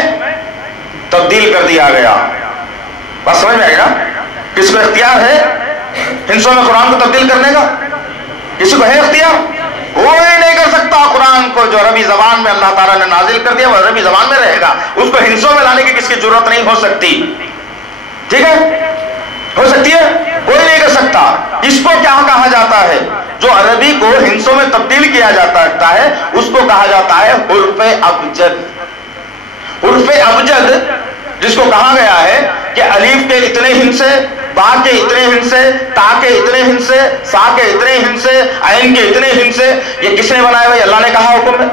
تبدیل کر دیا گیا. بات سمجھ میں آئے گا؟ کس کو اختیار ہے ہندسوں میں قرآن کو تبدیل کرنے کا؟ کسی کو ہے اختیار؟ کوئی نہیں کر سکتا. قرآن کو جو عربی زبان میں اللہ تعالیٰ نے نازل کر دیا وہ عربی زبان میں رہے گا، اس کو ہندسوں میں لانے کی کس کی ضرورت نہیں ہو سکتی. ٹھیک ہے؟ ہو سکتی ہے؟ کوئی نہیں کر سکتا. اس کو کیا کہا جاتا ہے؟ جو عربی کو ہندسوں میں تبدیل کیا جاتا ہے اس کو کہا جاتا ہے حرف ابجد. حرف ابجد جس کو کہا گیا ہے کہ الف کے اتنے ہندسے، با کے اتنے ہندسے، تا کے اتنے ہندسے، سا کے اتنے ہندسے، عین کے اتنے ہندسے، یہ کس نے بنائے ہوئے؟ اللہ نے کہا حکم ہے.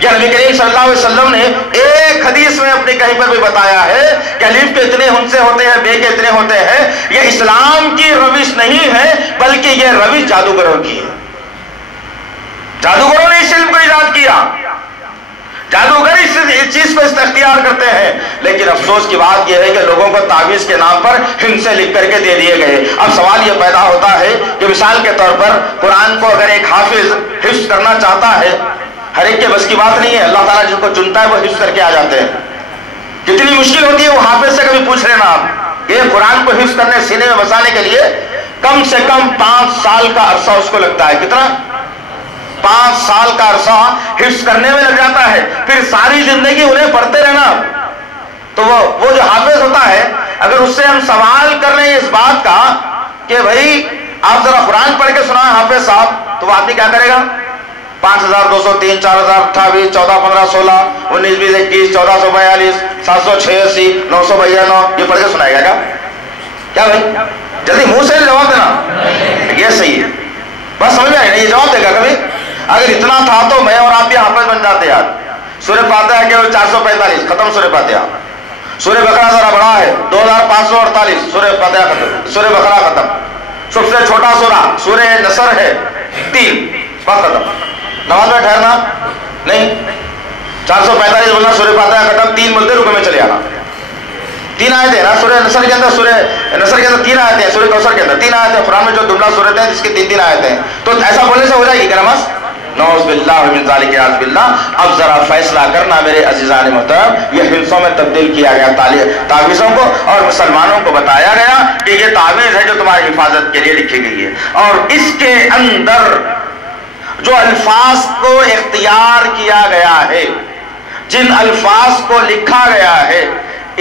یا نبی کریم صلی اللہ علیہ وسلم نے ایک حدیث میں اپنے کہیں پر بھی بتایا ہے کہ الف کے اتنے ہندسے ہوتے ہیں، بے کے اتنے ہوتے ہیں. یہ اسلام کی روش نہیں ہے بلکہ یہ روش جادوگروں کی ہے. جادوگروں نے اس علم کو ایجاد کیا، جادوگر اس چیز کو اختیار کرتے ہیں. لیکن افسوس کی بات یہ ہے کہ لوگوں کو تعویذ کے نام پر ہندسے لکھ کر کے دے دیے گئے. اب سوال یہ پیدا ہوتا ہے کہ مثال کے طور پر قرآن کو اگر ایک حافظ حفظ کرنا چاہتا ہے، ہر ایک کے بس کی بات نہیں ہے، اللہ تعالیٰ جس کو چنتا ہے وہ حفظ کر کے آ جاتے ہیں. کتنی مشکل ہوتی ہے وہ حافظ سے کبھی پوچھ لینا آپ. یہ قرآن کو حفظ کرنے، سینے میں بسانے کے لیے کم سے کم 5 سال کا عرصہ اس کو لگتا ہے. کتنا؟ 5 سال کا عرصہ حفظ کرنے میں لگ جاتا ہے. پھر ساری زندگی انہیں پڑھتے رہنا. تو وہ جو حافظ ہوتا ہے اگر اس سے ہم سوال کر رہے ہیں اس بات کا کہ بھائی آپ ذرا قرآن پڑھ کے سنائیں حافظ صاحب، تو وہ آدمی کیا کرے گا؟ 5203 4028 14 15 16 19 20 21 1442 786 992 یہ پڑھ کے سنائے گا کیا بھائی؟ جلدی منہ سے جواب دینا. یہ صحیح ہے، بس سمجھ میں آئی نا؟ یہ جواب دے گا کبھی؟ اگر اتنا تھا تو میں اور آپ بھی حافظ بن جاتے یار. سورہ فاتحہ کے 445 ختم سورہ فاتحہ. سورہ بقرہ ذرا بڑا ہے 2548 سورہ فاتحہ ختم، سورہ بقرہ ختم. سب سے چھوٹا سورہ سورہ نصر ہے 3، بس ختم. نماز میں ٹھہرنا نہیں، 445 بولنا، سورہ فاتحہ ختم، 3 بولتے رکوع میں چلے آنا. 3 آیتیں ہیں نا سورہ نصر کے اندر، سورہ نصر کے اندر 3 آیتیں ہیں، سورہ کوثر کے اندر 3 آیتیں ہیں. قرآن میں جو جملہ سورت ہے جس کی 3 آیتیں ہیں، تو ایسا بولنے سے ہو جائے گی کیا نماز؟ نعوذ باللہ من ذالک، اعوذ باللہ. اب ذرا فیصلہ کرنا میرے عزیزان محترم، یہ ہندسوں میں تبدیل کیا گیا تعویذوں کو، اور مسلمانوں کو بتایا گیا کہ یہ تعویذ ہے جو تمہاری حفاظت کے لیے لکھی گئی ہے. اور اس کے اندر جو الفاظ کو اختیار کیا گیا ہے، جن الفاظ کو لکھا گیا ہے،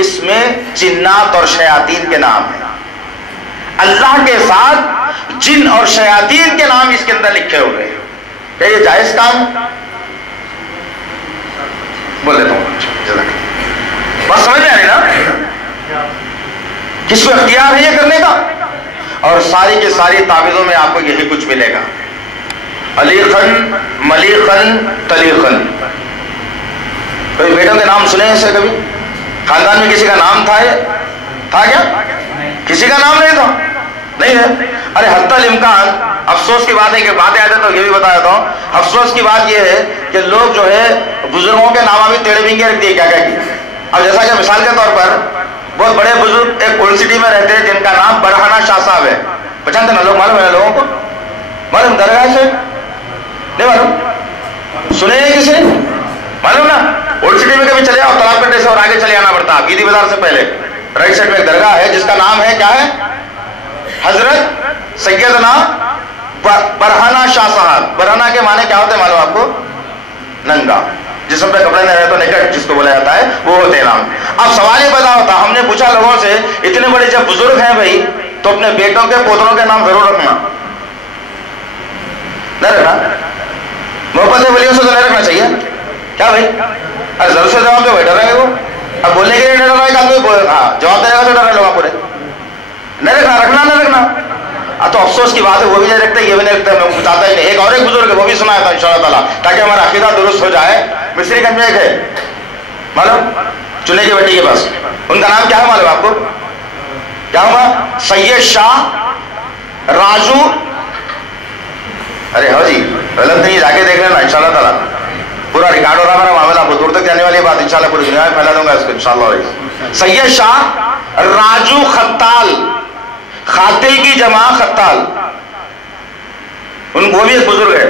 اس میں جنات اور شیاطین کے نام ہیں. اللہ کے ساتھ جن اور شیاطین کے نام اس کے اندر لکھے ہوئے ہیں. کیا یہ جائز کام؟ بول دیتا ہوں، بس سمجھ میں آ رہی نا؟ کس کو اختیار ہے یہ کرنے کا؟ اور ساری کی ساری تعویذوں میں آپ کو یہی کچھ ملے گا، علیخن ملیخن تلیخن۔ کوئی بیٹوں کے نام سنے ہیں کبھی؟ خاندان میں کسی کا نام تھا کیا؟ کسی کا نام نہیں تھا، نہیں ہے۔ ارے حتی الامکان، افسوس کی بات ہے کہ باتیں آتے تو یہ بھی بتا دیتا ہوں، افسوس کی بات یہ ہے کہ لوگ جو ہے بزرگوں کے نام بھی ٹیڑھے بینگے رکھ دیے کیا کی۔ اب جیسا کہ مثال کے طور پر بہت بڑے بزرگ ایک اولڈ سٹی میں رہتے ہیں جن کا نام برہانہ شاہ صاحب ہے، پہچانتے نا لوگ؟ معلوم ہے لوگوں کو؟ معلوم درگاہ سے نہیں معلوم؟ سنے ہیں کسی؟ معلوم نا؟ اولڈ سٹی میں کبھی چلے آؤ، تلاب کٹے سے اور آگے چلے آنا پڑتا، گیدی بازار سے پہلے رائٹ سائڈ میں ایک درگاہ ہے جس کا نام ہے کیا ہے؟ حضرت سیدنا برہانہ شاہ صاحب۔ برہانہ کے معنی کیا ہوتے ہیں معلوم آپ کو؟ ننگا، جسم پہ کپڑے نہیں رہے تو نکٹ جس کو بولا جاتا ہے وہ ہوتے ہیں نام۔ اب سوال یہ پیدا ہوتا، ہم نے پوچھا لوگوں سے اتنے بڑے جب بزرگ ہیں بھائی تو اپنے بیٹوں کے پوتروں کے نام ضرور رکھنا، نہیں رکھنا؟ محبت ولیوں سے تو نہیں رکھنا چاہیے کیا بھائی؟ ارے ضرور سے جواب دو بھائی، ڈر رہے وہ اب بولنے کے لیے ڈر رہا ہے کہ آدمی جواب دینے کا تو ڈر رہے لوگ پورے نہیں رکھنا، رکھنا نہیں رکھنا۔ تو افسوس کی بات ہے وہ بھی نہیں رکھتے، یہ بھی نہیں رکھتے، میں چاہتا ہی نہیں۔ ایک اور ایک بزرگ ہے وہ بھی سنایا تھا انشاءاللہ تعالیٰ تاکہ ہمارا عقیدہ درست ہو جائے۔ مصری گنج میں ایک ہے معلوم، چنے کی بٹی کے پاس، ان کا نام کیا ہے معلوم آپ کو؟ کیا ہوگا؟ سید شاہ راجو، ارے ہو جی غلط نہیں، جا کے دیکھ لینا انشاءاللہ تعالیٰ، پورا ریکارڈ ہو رہا میرا معاملہ، کو دور تک جانے والی بات انشاءاللہ پوری دنیا میں پھیلا دوں گا اس کو انشاءاللہ۔ سید شاہ راجو خطال، خاتل کی جمع خطال، ان کو بھی ایک بزرگ ہے۔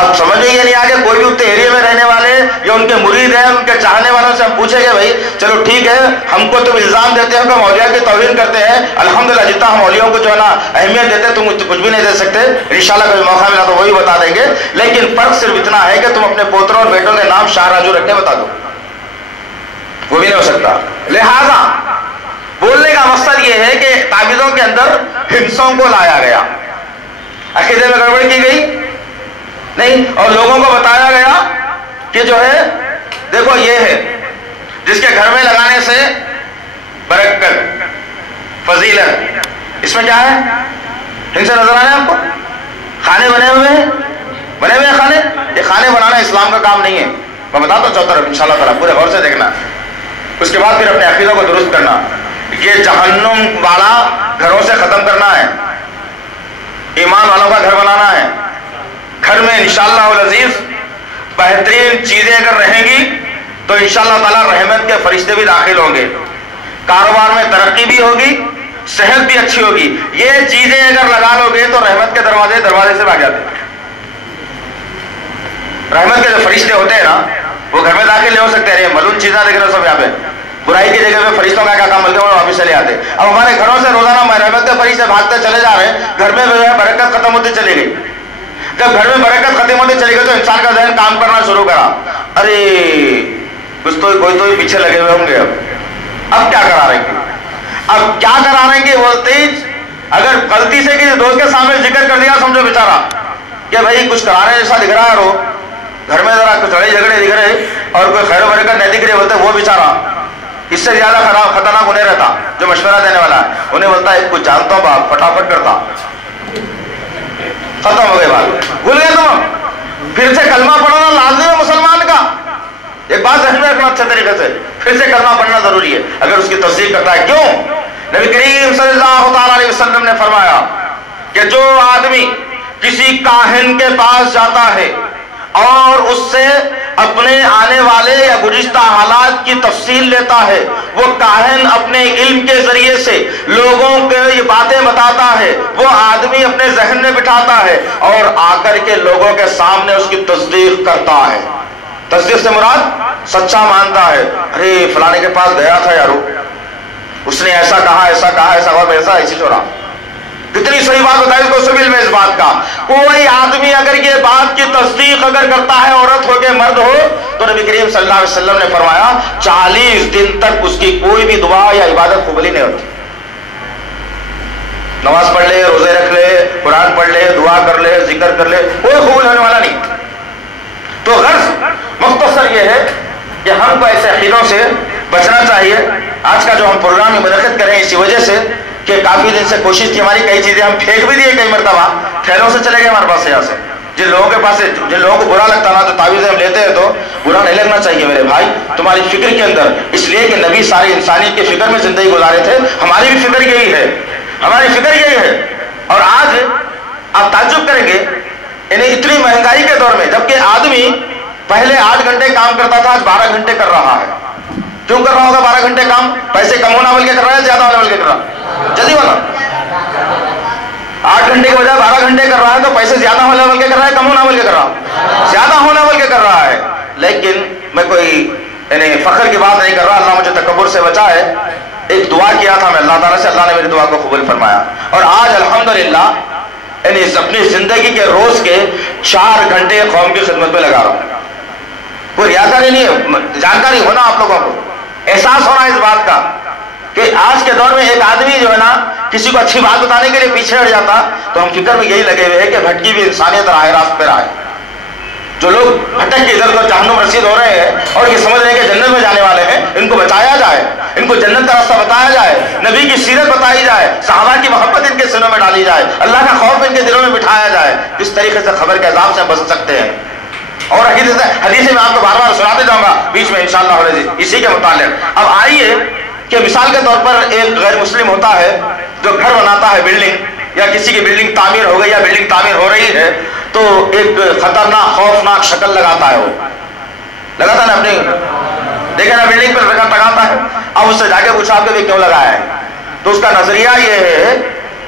اب سمجھ میں یہ نہیں آگے کوئی بھی اتنے ایریے میں رہنے والے یا ان کے مرید ہیں ان کے چاہنے والوں سے ہم پوچھیں گے بھائی چلو ٹھیک ہے ہم کو تم الزام دیتے ہو کہ ہم اولیاء کی توہین کرتے ہیں، الحمدللہ جتنا ہم اولیاءوں کو جو ہے نا اہمیت دیتے تم کچھ بھی نہیں دے سکتے، انشاءاللہ کبھی موقع ملا تو وہی بتا دیں گے، لیکن فرق صرف اتنا ہے کہ تم اپنے پوتروں اور بیٹوں کے نام شاہ راجو رکھنے بتا دو، وہ بھی نہیں ہو سکتا۔ لہذا بولنے کا مقصد یہ ہے کہ تعویذوں کے اندر ہنسوں کو لایا گیا، عقیدے میں گڑبڑ کی گئی نہیں، اور لوگوں کو بتایا گیا کہ جو ہے دیکھو یہ ہے جس کے گھر میں لگانے سے برکت فضیلت، اس میں کیا ہے؟ ہنسے نظر آ رہے ہیں آپ کو؟ کھانے بنے ہوئے کھانے، یہ کھانے بنانا اسلام کا کام نہیں ہے، میں بتاتا ہوں چوتھا انشاءاللہ تعالیٰ پورے غور سے دیکھنا، اس کے بعد پھر اپنے عقیدوں کو درست کرنا۔ یہ جہنم والا گھروں سے ختم کرنا ہے، ایمان والوں کا گھر بنانا ہے، گھر میں انشاءاللہ العزیز بہترین چیزیں اگر رہیں گی تو انشاءاللہ تعالیٰ رحمت کے فرشتے بھی داخل ہوں گے، کاروبار میں ترقی بھی ہوگی، صحت بھی اچھی ہوگی، یہ چیزیں اگر لگا لو گے تو رحمت کے دروازے سے بھاگ جاتے ہیں۔ رحمت کے جو فرشتے ہوتے ہیں نا وہ گھر میں داخل نہیں ہو سکتے، رہے ملون چیزیں دیکھ رہے ہو سب یہاں پہ، برائی کی جگہ پہ فرشتوں کا کیا کام بلکہ وہ واپس چلے آتے۔ اب ہمارے گھروں سے روزانہ رحمت کے فرشتے بھاگتے چلے جا رہے ہیں، گھر میں جو ہے برکت ختم ہوتی چلی گئی۔ جب گھر میں برکت ختم ہوتی چلی گئی تو انسان کا ذہن کام کرنا شروع کرا، ارے کچھ تو کوئی تو پیچھے لگے ہوئے ہوں گے، اب کیا کرا رہیں گے؟ اب کیا کرا رہیں گے؟ بولتے اگر غلطی سے کسی دوست کے سامنے ذکر کر دیا سمجھو بیچارہ کہ بھائی کچھ کرانے جیسا دکھ رہا ہے، رو گھر میں ذرا کچھ لڑائی جھگڑے دکھ رہے اور کوئی خیر و برکت نہیں دکھ رہی، بولتے وہ بیچارہ اس سے زیادہ خطرناک انہیں رہتا جو مشورہ دینے والا ہے، انہیں بولتا ہے کچھ جانتا ہوں باپ، فٹافٹ کرتا، ختم ہو گئے بات، بھول گئے تم، پھر سے کلمہ پڑھنا لازمی ہے مسلمان کا، ایک بات ذہن میں رکھنا اچھے طریقے سے، پھر سے کلمہ پڑھنا ضروری ہے اگر اس کی تصدیق کرتا ہے۔ کیوں؟ نبی کریم صلی اللہ تعالی علیہ وسلم نے فرمایا کہ جو آدمی کسی کاہن کے پاس جاتا ہے اور اس سے اپنے آنے والے یا گزشتہ حالات کی تفصیل لیتا ہے، وہ کاہن اپنے علم کے ذریعے سے لوگوں کو یہ باتیں بتاتا ہے، وہ آدمی اپنے ذہن میں بٹھاتا ہے اور آ کر کے لوگوں کے سامنے اس کی تصدیق کرتا ہے۔ تصدیق سے مراد سچا مانتا ہے، ارے فلانے کے پاس گیا تھا یارو، اس نے ایسا کہا ایسا کہا ایسا اور ایسا ایسی چھوڑا، کتنی صحیح بات بتائی اس کو سبیل میں اس بات کا۔ کوئی آدمی اگر یہ بات کی تصدیق اگر کرتا ہے عورت ہو کے مرد ہو تو نبی کریم صلی اللہ علیہ وسلم نے فرمایا 40 دن تک اس کی کوئی بھی دعا یا عبادت قبول نہیں ہوتی۔ نماز پڑھ لے، روزے رکھ لے، قرآن پڑھ لے، دعا کر لے، ذکر کر لے، کوئی قبول ہونے والا نہیں۔ تو غرض مختصر یہ ہے کہ ہم کو ایسے عقیدوں سے بچنا چاہیے. آج کا جو ہم پروگرام منعقد کریں اسی وجہ سے کہ کافی دن سے کوشش کی ہماری, کئی چیزیں ہم پھینک بھی دیے کئی مرتبہ, تھیلوں سے چلے گئے ہمارے پاس یہاں سے. جن لوگوں کے پاس, جن لوگوں کو برا لگتا نا تو تعویذیں ہم لیتے ہیں, تو برا نہیں لگنا چاہیے میرے بھائی. تمہاری فکر کے اندر, اس لیے کہ نبی ساری انسانیت کی فکر میں زندگی گزارے تھے, ہماری بھی فکر یہی ہے, ہماری فکر یہی ہے. اور آج آپ تعجب کریں گے انہیں اتنی مہنگائی کے دور میں, جبکہ آدمی پہلے 8 گھنٹے کام کرتا تھا, آج 12 گھنٹے کر رہا ہے. کیوں کر رہا ہوگا 12 گھنٹے کام؟ پیسے کم ہونا بول کے کر رہا ہے, زیادہ ہونا بول کے کر رہا ہے؟ جلدی والا 8 گھنٹے کے بجائے 12 گھنٹے کر رہا ہے, تو پیسے زیادہ ہونا بول کے کر رہا ہے, کم ہونا بول کے کر رہا ہے؟ زیادہ ہونا بول کے کر رہا ہے. لیکن میں کوئی یعنی فخر کی بات نہیں کر رہا, اللہ مجھے تکبر سے بچائے. ایک دعا کیا تھا میں اللہ تعالیٰ سے, اللہ نے میری دعا کو قبول فرمایا, اور آج الحمدللہ یعنی اپنی زندگی کے روز کے 4 گھنٹے قوم کی خدمت میں لگا رہا ہوں. کوئی ریاکاری نہیں ہے, جانکاری ہونا آپ لوگوں کو, احساس ہونا اس بات کا کہ آج کے دور میں ایک آدمی جو ہے نا کسی کو اچھی بات بتانے کے لیے پیچھے ہٹ جاتا, تو ہم فکر میں یہی لگے ہوئے ہیں کہ بھٹکی بھی انسانیت راہ راست پہ آئے. جو لوگ بھٹک کے ادھر ادھر جہنم رسید ہو رہے ہیں اور یہ سمجھ رہے ہیں کہ جنت میں جانے والے ہیں, ان کو بچایا جائے, ان کو جنت کا راستہ بتایا جائے, نبی کی سیرت بتائی جائے, صحابہ کی محبت ان کے سینوں میں ڈالی جائے, اللہ کا خوف ان کے دلوں میں بٹھایا جائے, کس طریقے سے خبر کے عذاب سے بچ سکتے ہیں. اور حدیث میں آپ کو بار بار سناتے جاؤں گا بیچ میں انشاءاللہ اسی کے متعلق. اب آئیے کہ مثال کے طور پر ایک غیر مسلم ہوتا ہے جو گھر بناتا ہے, بلڈنگ, یا کسی کی بلڈنگ تعمیر ہو گئی یا بلڈنگ تعمیر ہو رہی ہے, تو ایک خطرناک خوفناک شکل لگاتا ہے. وہ لگاتا ہے نا, اپنی دیکھیں نا بلڈنگ پر لگاتا ہے. اب اس سے جا کے پوچھا آپ کے کیوں لگایا ہے, تو اس کا نظریہ یہ ہے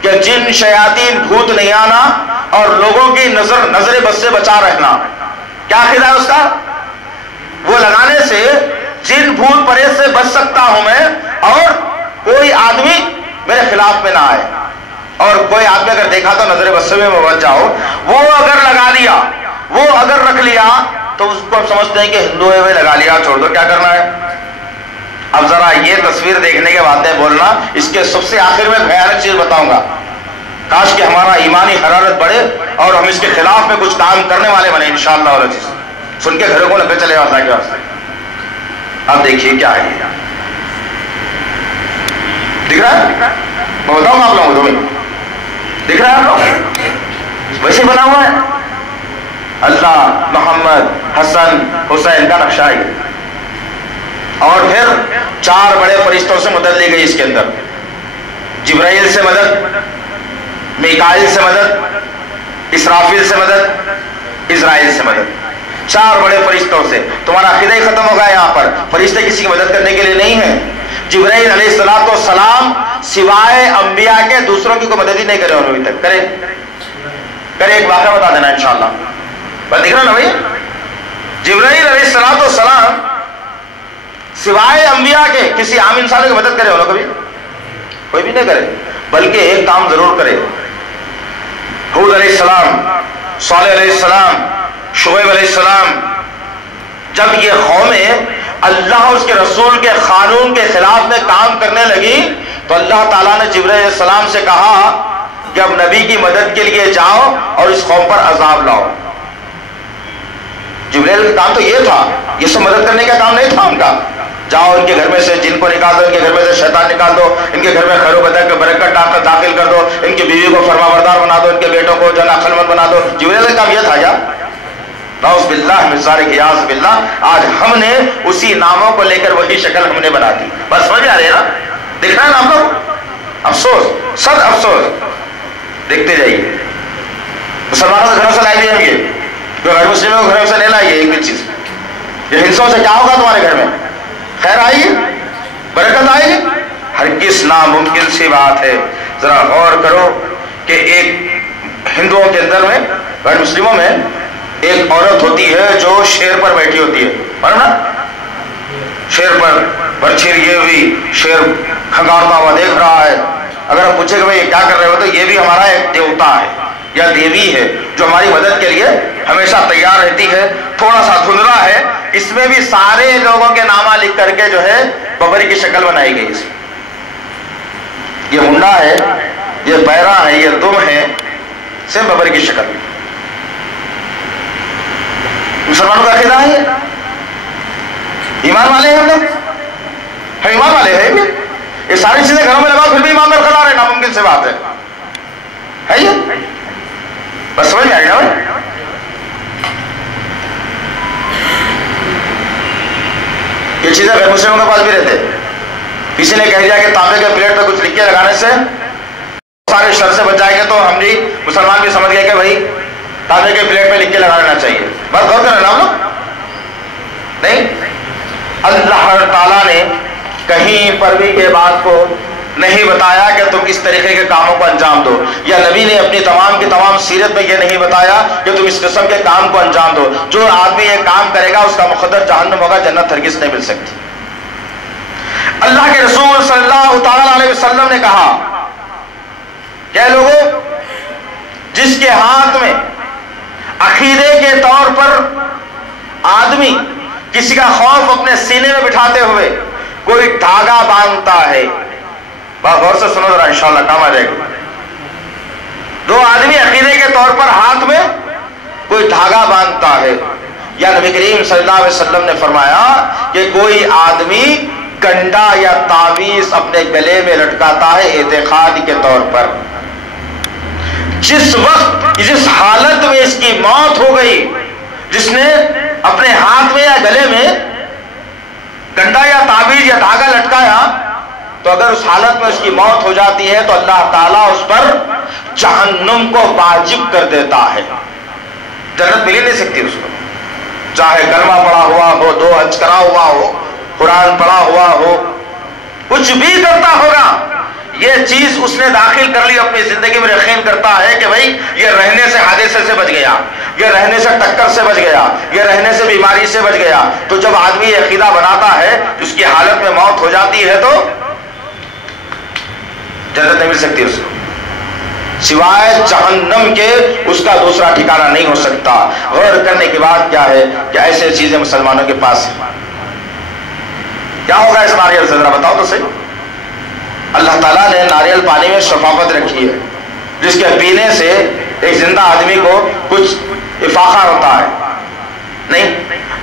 کہ جن شیاطین بھوت نہیں آنا اور لوگوں کی نظر بس سے بچا رہنا. کیا عقیدہ ہے اس کا؟ وہ لگانے سے جن بھوت پریت سے بچ سکتا ہوں میں, اور کوئی آدمی میرے خلاف میں نہ آئے, اور کوئی آدمی اگر دیکھا تو نظر بس میں بچ جاؤ. وہ اگر لگا لیا, وہ اگر رکھ لیا, تو اس کو ہم سمجھتے ہیں کہ ہندو ہے, لگا لیا, چھوڑ دو, کیا کرنا ہے. اب ذرا یہ تصویر دیکھنے کے بعد بولنا, اس کے سب سے آخر میں بھیانک چیز بتاؤں گا, کاش کہ ہمارا ایمانی حرارت بڑھے اور ہم اس کے خلاف میں کچھ کام کرنے والے بنے انشاءاللہ. اور چیز سن کے گھروں کو لگے چلے اللہ کے واسطے. اب دیکھیے کیا ہے, دکھ رہا ہے, میں بتاؤں گا آپ لوگوں کو, دکھ رہا ہے آپ لوگ ویسے بنا ہوا ہے, اللہ, محمد, حسن, حسین کا نقشہ ہے. اور پھر 4 بڑے فرشتوں سے مدد لی گئی اس کے اندر, جبرائیل سے مدد, میکائیل سے مدد, اسرافیل سے مدد, اسرائیل سے مدد. 4 بڑے فرشتوں سے. تمہارا عقیدہ ہی ختم ہوگا یہاں پر, فرشتے کسی کی مدد کرنے کے لیے نہیں ہیں. جبرائیل علیہ السلام سوائے انبیاء کے دوسروں کی کوئی مدد ہی نہیں کرے انہوں ابھی تک. کرے ایک واقعہ بتا دینا انشاءاللہ. بس دیکھ رہا نا بھائی, جبرائیل علیہ السلام سوائے انبیاء کے کسی عام انسان کی مدد کرے انہوں کبھی کوئی بھی نہیں کرے, بلکہ ایک کام ضرور کرے. ہود علیہ السلام, صالح علیہ السلام, شعیب علیہ السلام, جب یہ قومیں اللہ اور اس کے رسول کے قانون کے خلاف میں کام کرنے لگی, تو اللہ تعالیٰ نے جبرائیل علیہ السلام سے کہا کہ اب نبی کی مدد کے لیے جاؤ اور اس قوم پر عذاب لاؤ. جبرائیل کا کام تو یہ تھا, یہ سب مدد کرنے کا کام نہیں تھا ان کا. جاؤ ان کے گھر میں سے جن کو نکال دو, ان کے گھر میں سے شیطان نکال دو, ان کے گھر میں خیر و برکت داخل کر دو, ان کی بیوی کو فرما بردار بنا دو, ان کے بیٹوں کو جن عقل مند بنا دو. جبرائیل کا کام یہ تھا کیا؟ نعوذ باللہ من ذالک, یاذ باللہ. آج ہم نے اسی ناموں کو لے کر وہی شکل ہم نے بنا دی. بس سمجھ آ رہی ہے نا, دیکھ رہے ہیں نا آپ لوگ, افسوس, سب افسوس. دیکھتے جائیے, مسلمانوں کے گھروں سے لائی ہم یہ, جو غیر مسلموں کے گھروں سے نہیں لائیے ایک بھی چیز. یہ ہندسوں سے کیا ہوگا تمہارے گھر میں؟ خیر آئے گی, برکت آئے گی؟ ہرگز ناممکن سی بات ہے. ذرا غور کرو کہ ایک ہندوؤں کے اندر میں, غیر مسلموں میں ایک عورت ہوتی ہے جو شیر پر بیٹھی ہوتی ہے, معلوم نا, شیر پر برچھی لیے ہوئی, شیر کھنگارتا ہوا دیکھ رہا ہے. اگر ہم پوچھیں کہ بھائی کیا کر رہے ہو, تو یہ بھی ہمارا ایک دیوتا ہے یا دیوی ہے جو ہماری مدد کے لیے ہمیشہ تیار رہتی ہے. تھوڑا سا دھندلا ہے, اس میں بھی سارے لوگوں کے نامہ لکھ کر کے جو ہے ببری کی شکل بنائی گئی. یہ منڈا ہے, یہ بیرا ہے, یہ دم ہے, سیم ببری کی شکل. مسلمانوں کا عقیدہ ہے, ایمان والے ہیں ہم لوگ. ہے ایمان والے ہیں یہ ساری چیزیں گھروں میں لگاؤ پھر بھی ایمان برقرار ہے، ناممکن سے بات ہے یہ بس سمجھ میں آ گیا بھائی. یہ چیزیں غیر مسلموں کے پاس بھی رہتے. کسی نے کہہ دیا کہ تانبے کے پلیٹ پہ کچھ لکھ کے لگانے سے سارے شر سے بچ جائیں گے، تو ہم بھی مسلمان بھی سمجھ گئے کہ بھائی تانبے کے پلیٹ پہ لکھ کے لگا لینا چاہیے. بس غور کریں نا ہم لوگ. نہیں، اللہ تعالیٰ نے کہیں پر بھی یہ بات کو نہیں بتایا کہ تم اس طریقے کے کاموں کو انجام دو، یا نبی نے اپنی تمام کی تمام سیرت میں یہ نہیں بتایا کہ تم اس قسم کے کام کو انجام دو. جو آدمی یہ کام کرے گا اس کا مقدر جہنم ہوگا، جنت ہرگز نہیں مل سکتی. اللہ کے رسول صلی اللہ تعالی علیہ وسلم نے کہا کہ لوگوں، جس کے ہاتھ میں عقیدے کے طور پر آدمی کسی کا خوف اپنے سینے میں بٹھاتے ہوئے کوئی دھاگا باندھتا ہے، بہت غور سے سنو ذرا، انشاءاللہ کام آ جائے گا. دو آدمی عقیدے کے طور پر ہاتھ میں کوئی دھاگا باندھتا ہے، یا نبی کریم صلی اللہ علیہ وسلم نے فرمایا کہ کوئی آدمی گنڈا یا تعویذ اپنے گلے میں لٹکاتا ہے اعتقاد کے طور پر. جس وقت جس حالت میں اس کی موت ہو گئی، جس نے اپنے ہاتھ میں یا گلے میں گنڈا یا تعویذ یا دھاگا لٹکایا، تو اگر اس حالت میں اس کی موت ہو جاتی ہے تو اللہ تعالیٰ اس پر جہنم کو واجب کر دیتا ہے. جنت مل ہی نہیں سکتی اس کو، چاہے کلمہ پڑا ہوا ہو، 2 حج کرا ہوا ہو، قرآن پڑھا ہوا ہو، کچھ بھی کرتا ہوگا، یہ چیز اس نے داخل کر لی اپنی زندگی میں. یقین کرتا ہے کہ بھائی یہ رہنے سے حادثے سے بچ گیا، یہ رہنے سے ٹکر سے بچ گیا، یہ رہنے سے بیماری سے بچ گیا. تو جب آدمی یہ عقیدہ بناتا ہے، اس کی حالت میں موت ہو جاتی ہے تو جنت نہیں مل سکتی اس کو، سوائے جہنم کے اس کا دوسرا ٹھکانہ نہیں ہو سکتا. غور کرنے کی بات کیا ہے کہ ایسے چیزیں مسلمانوں کے پاس ہیں. کیا ہوگا اس ناریل سے ذرا بتاؤ تو صحیح. اللہ تعالیٰ نے ناریل پانی میں شفافت رکھی ہے، جس کے پینے سے ایک زندہ آدمی کو کچھ افاقہ ہوتا ہے نہیں،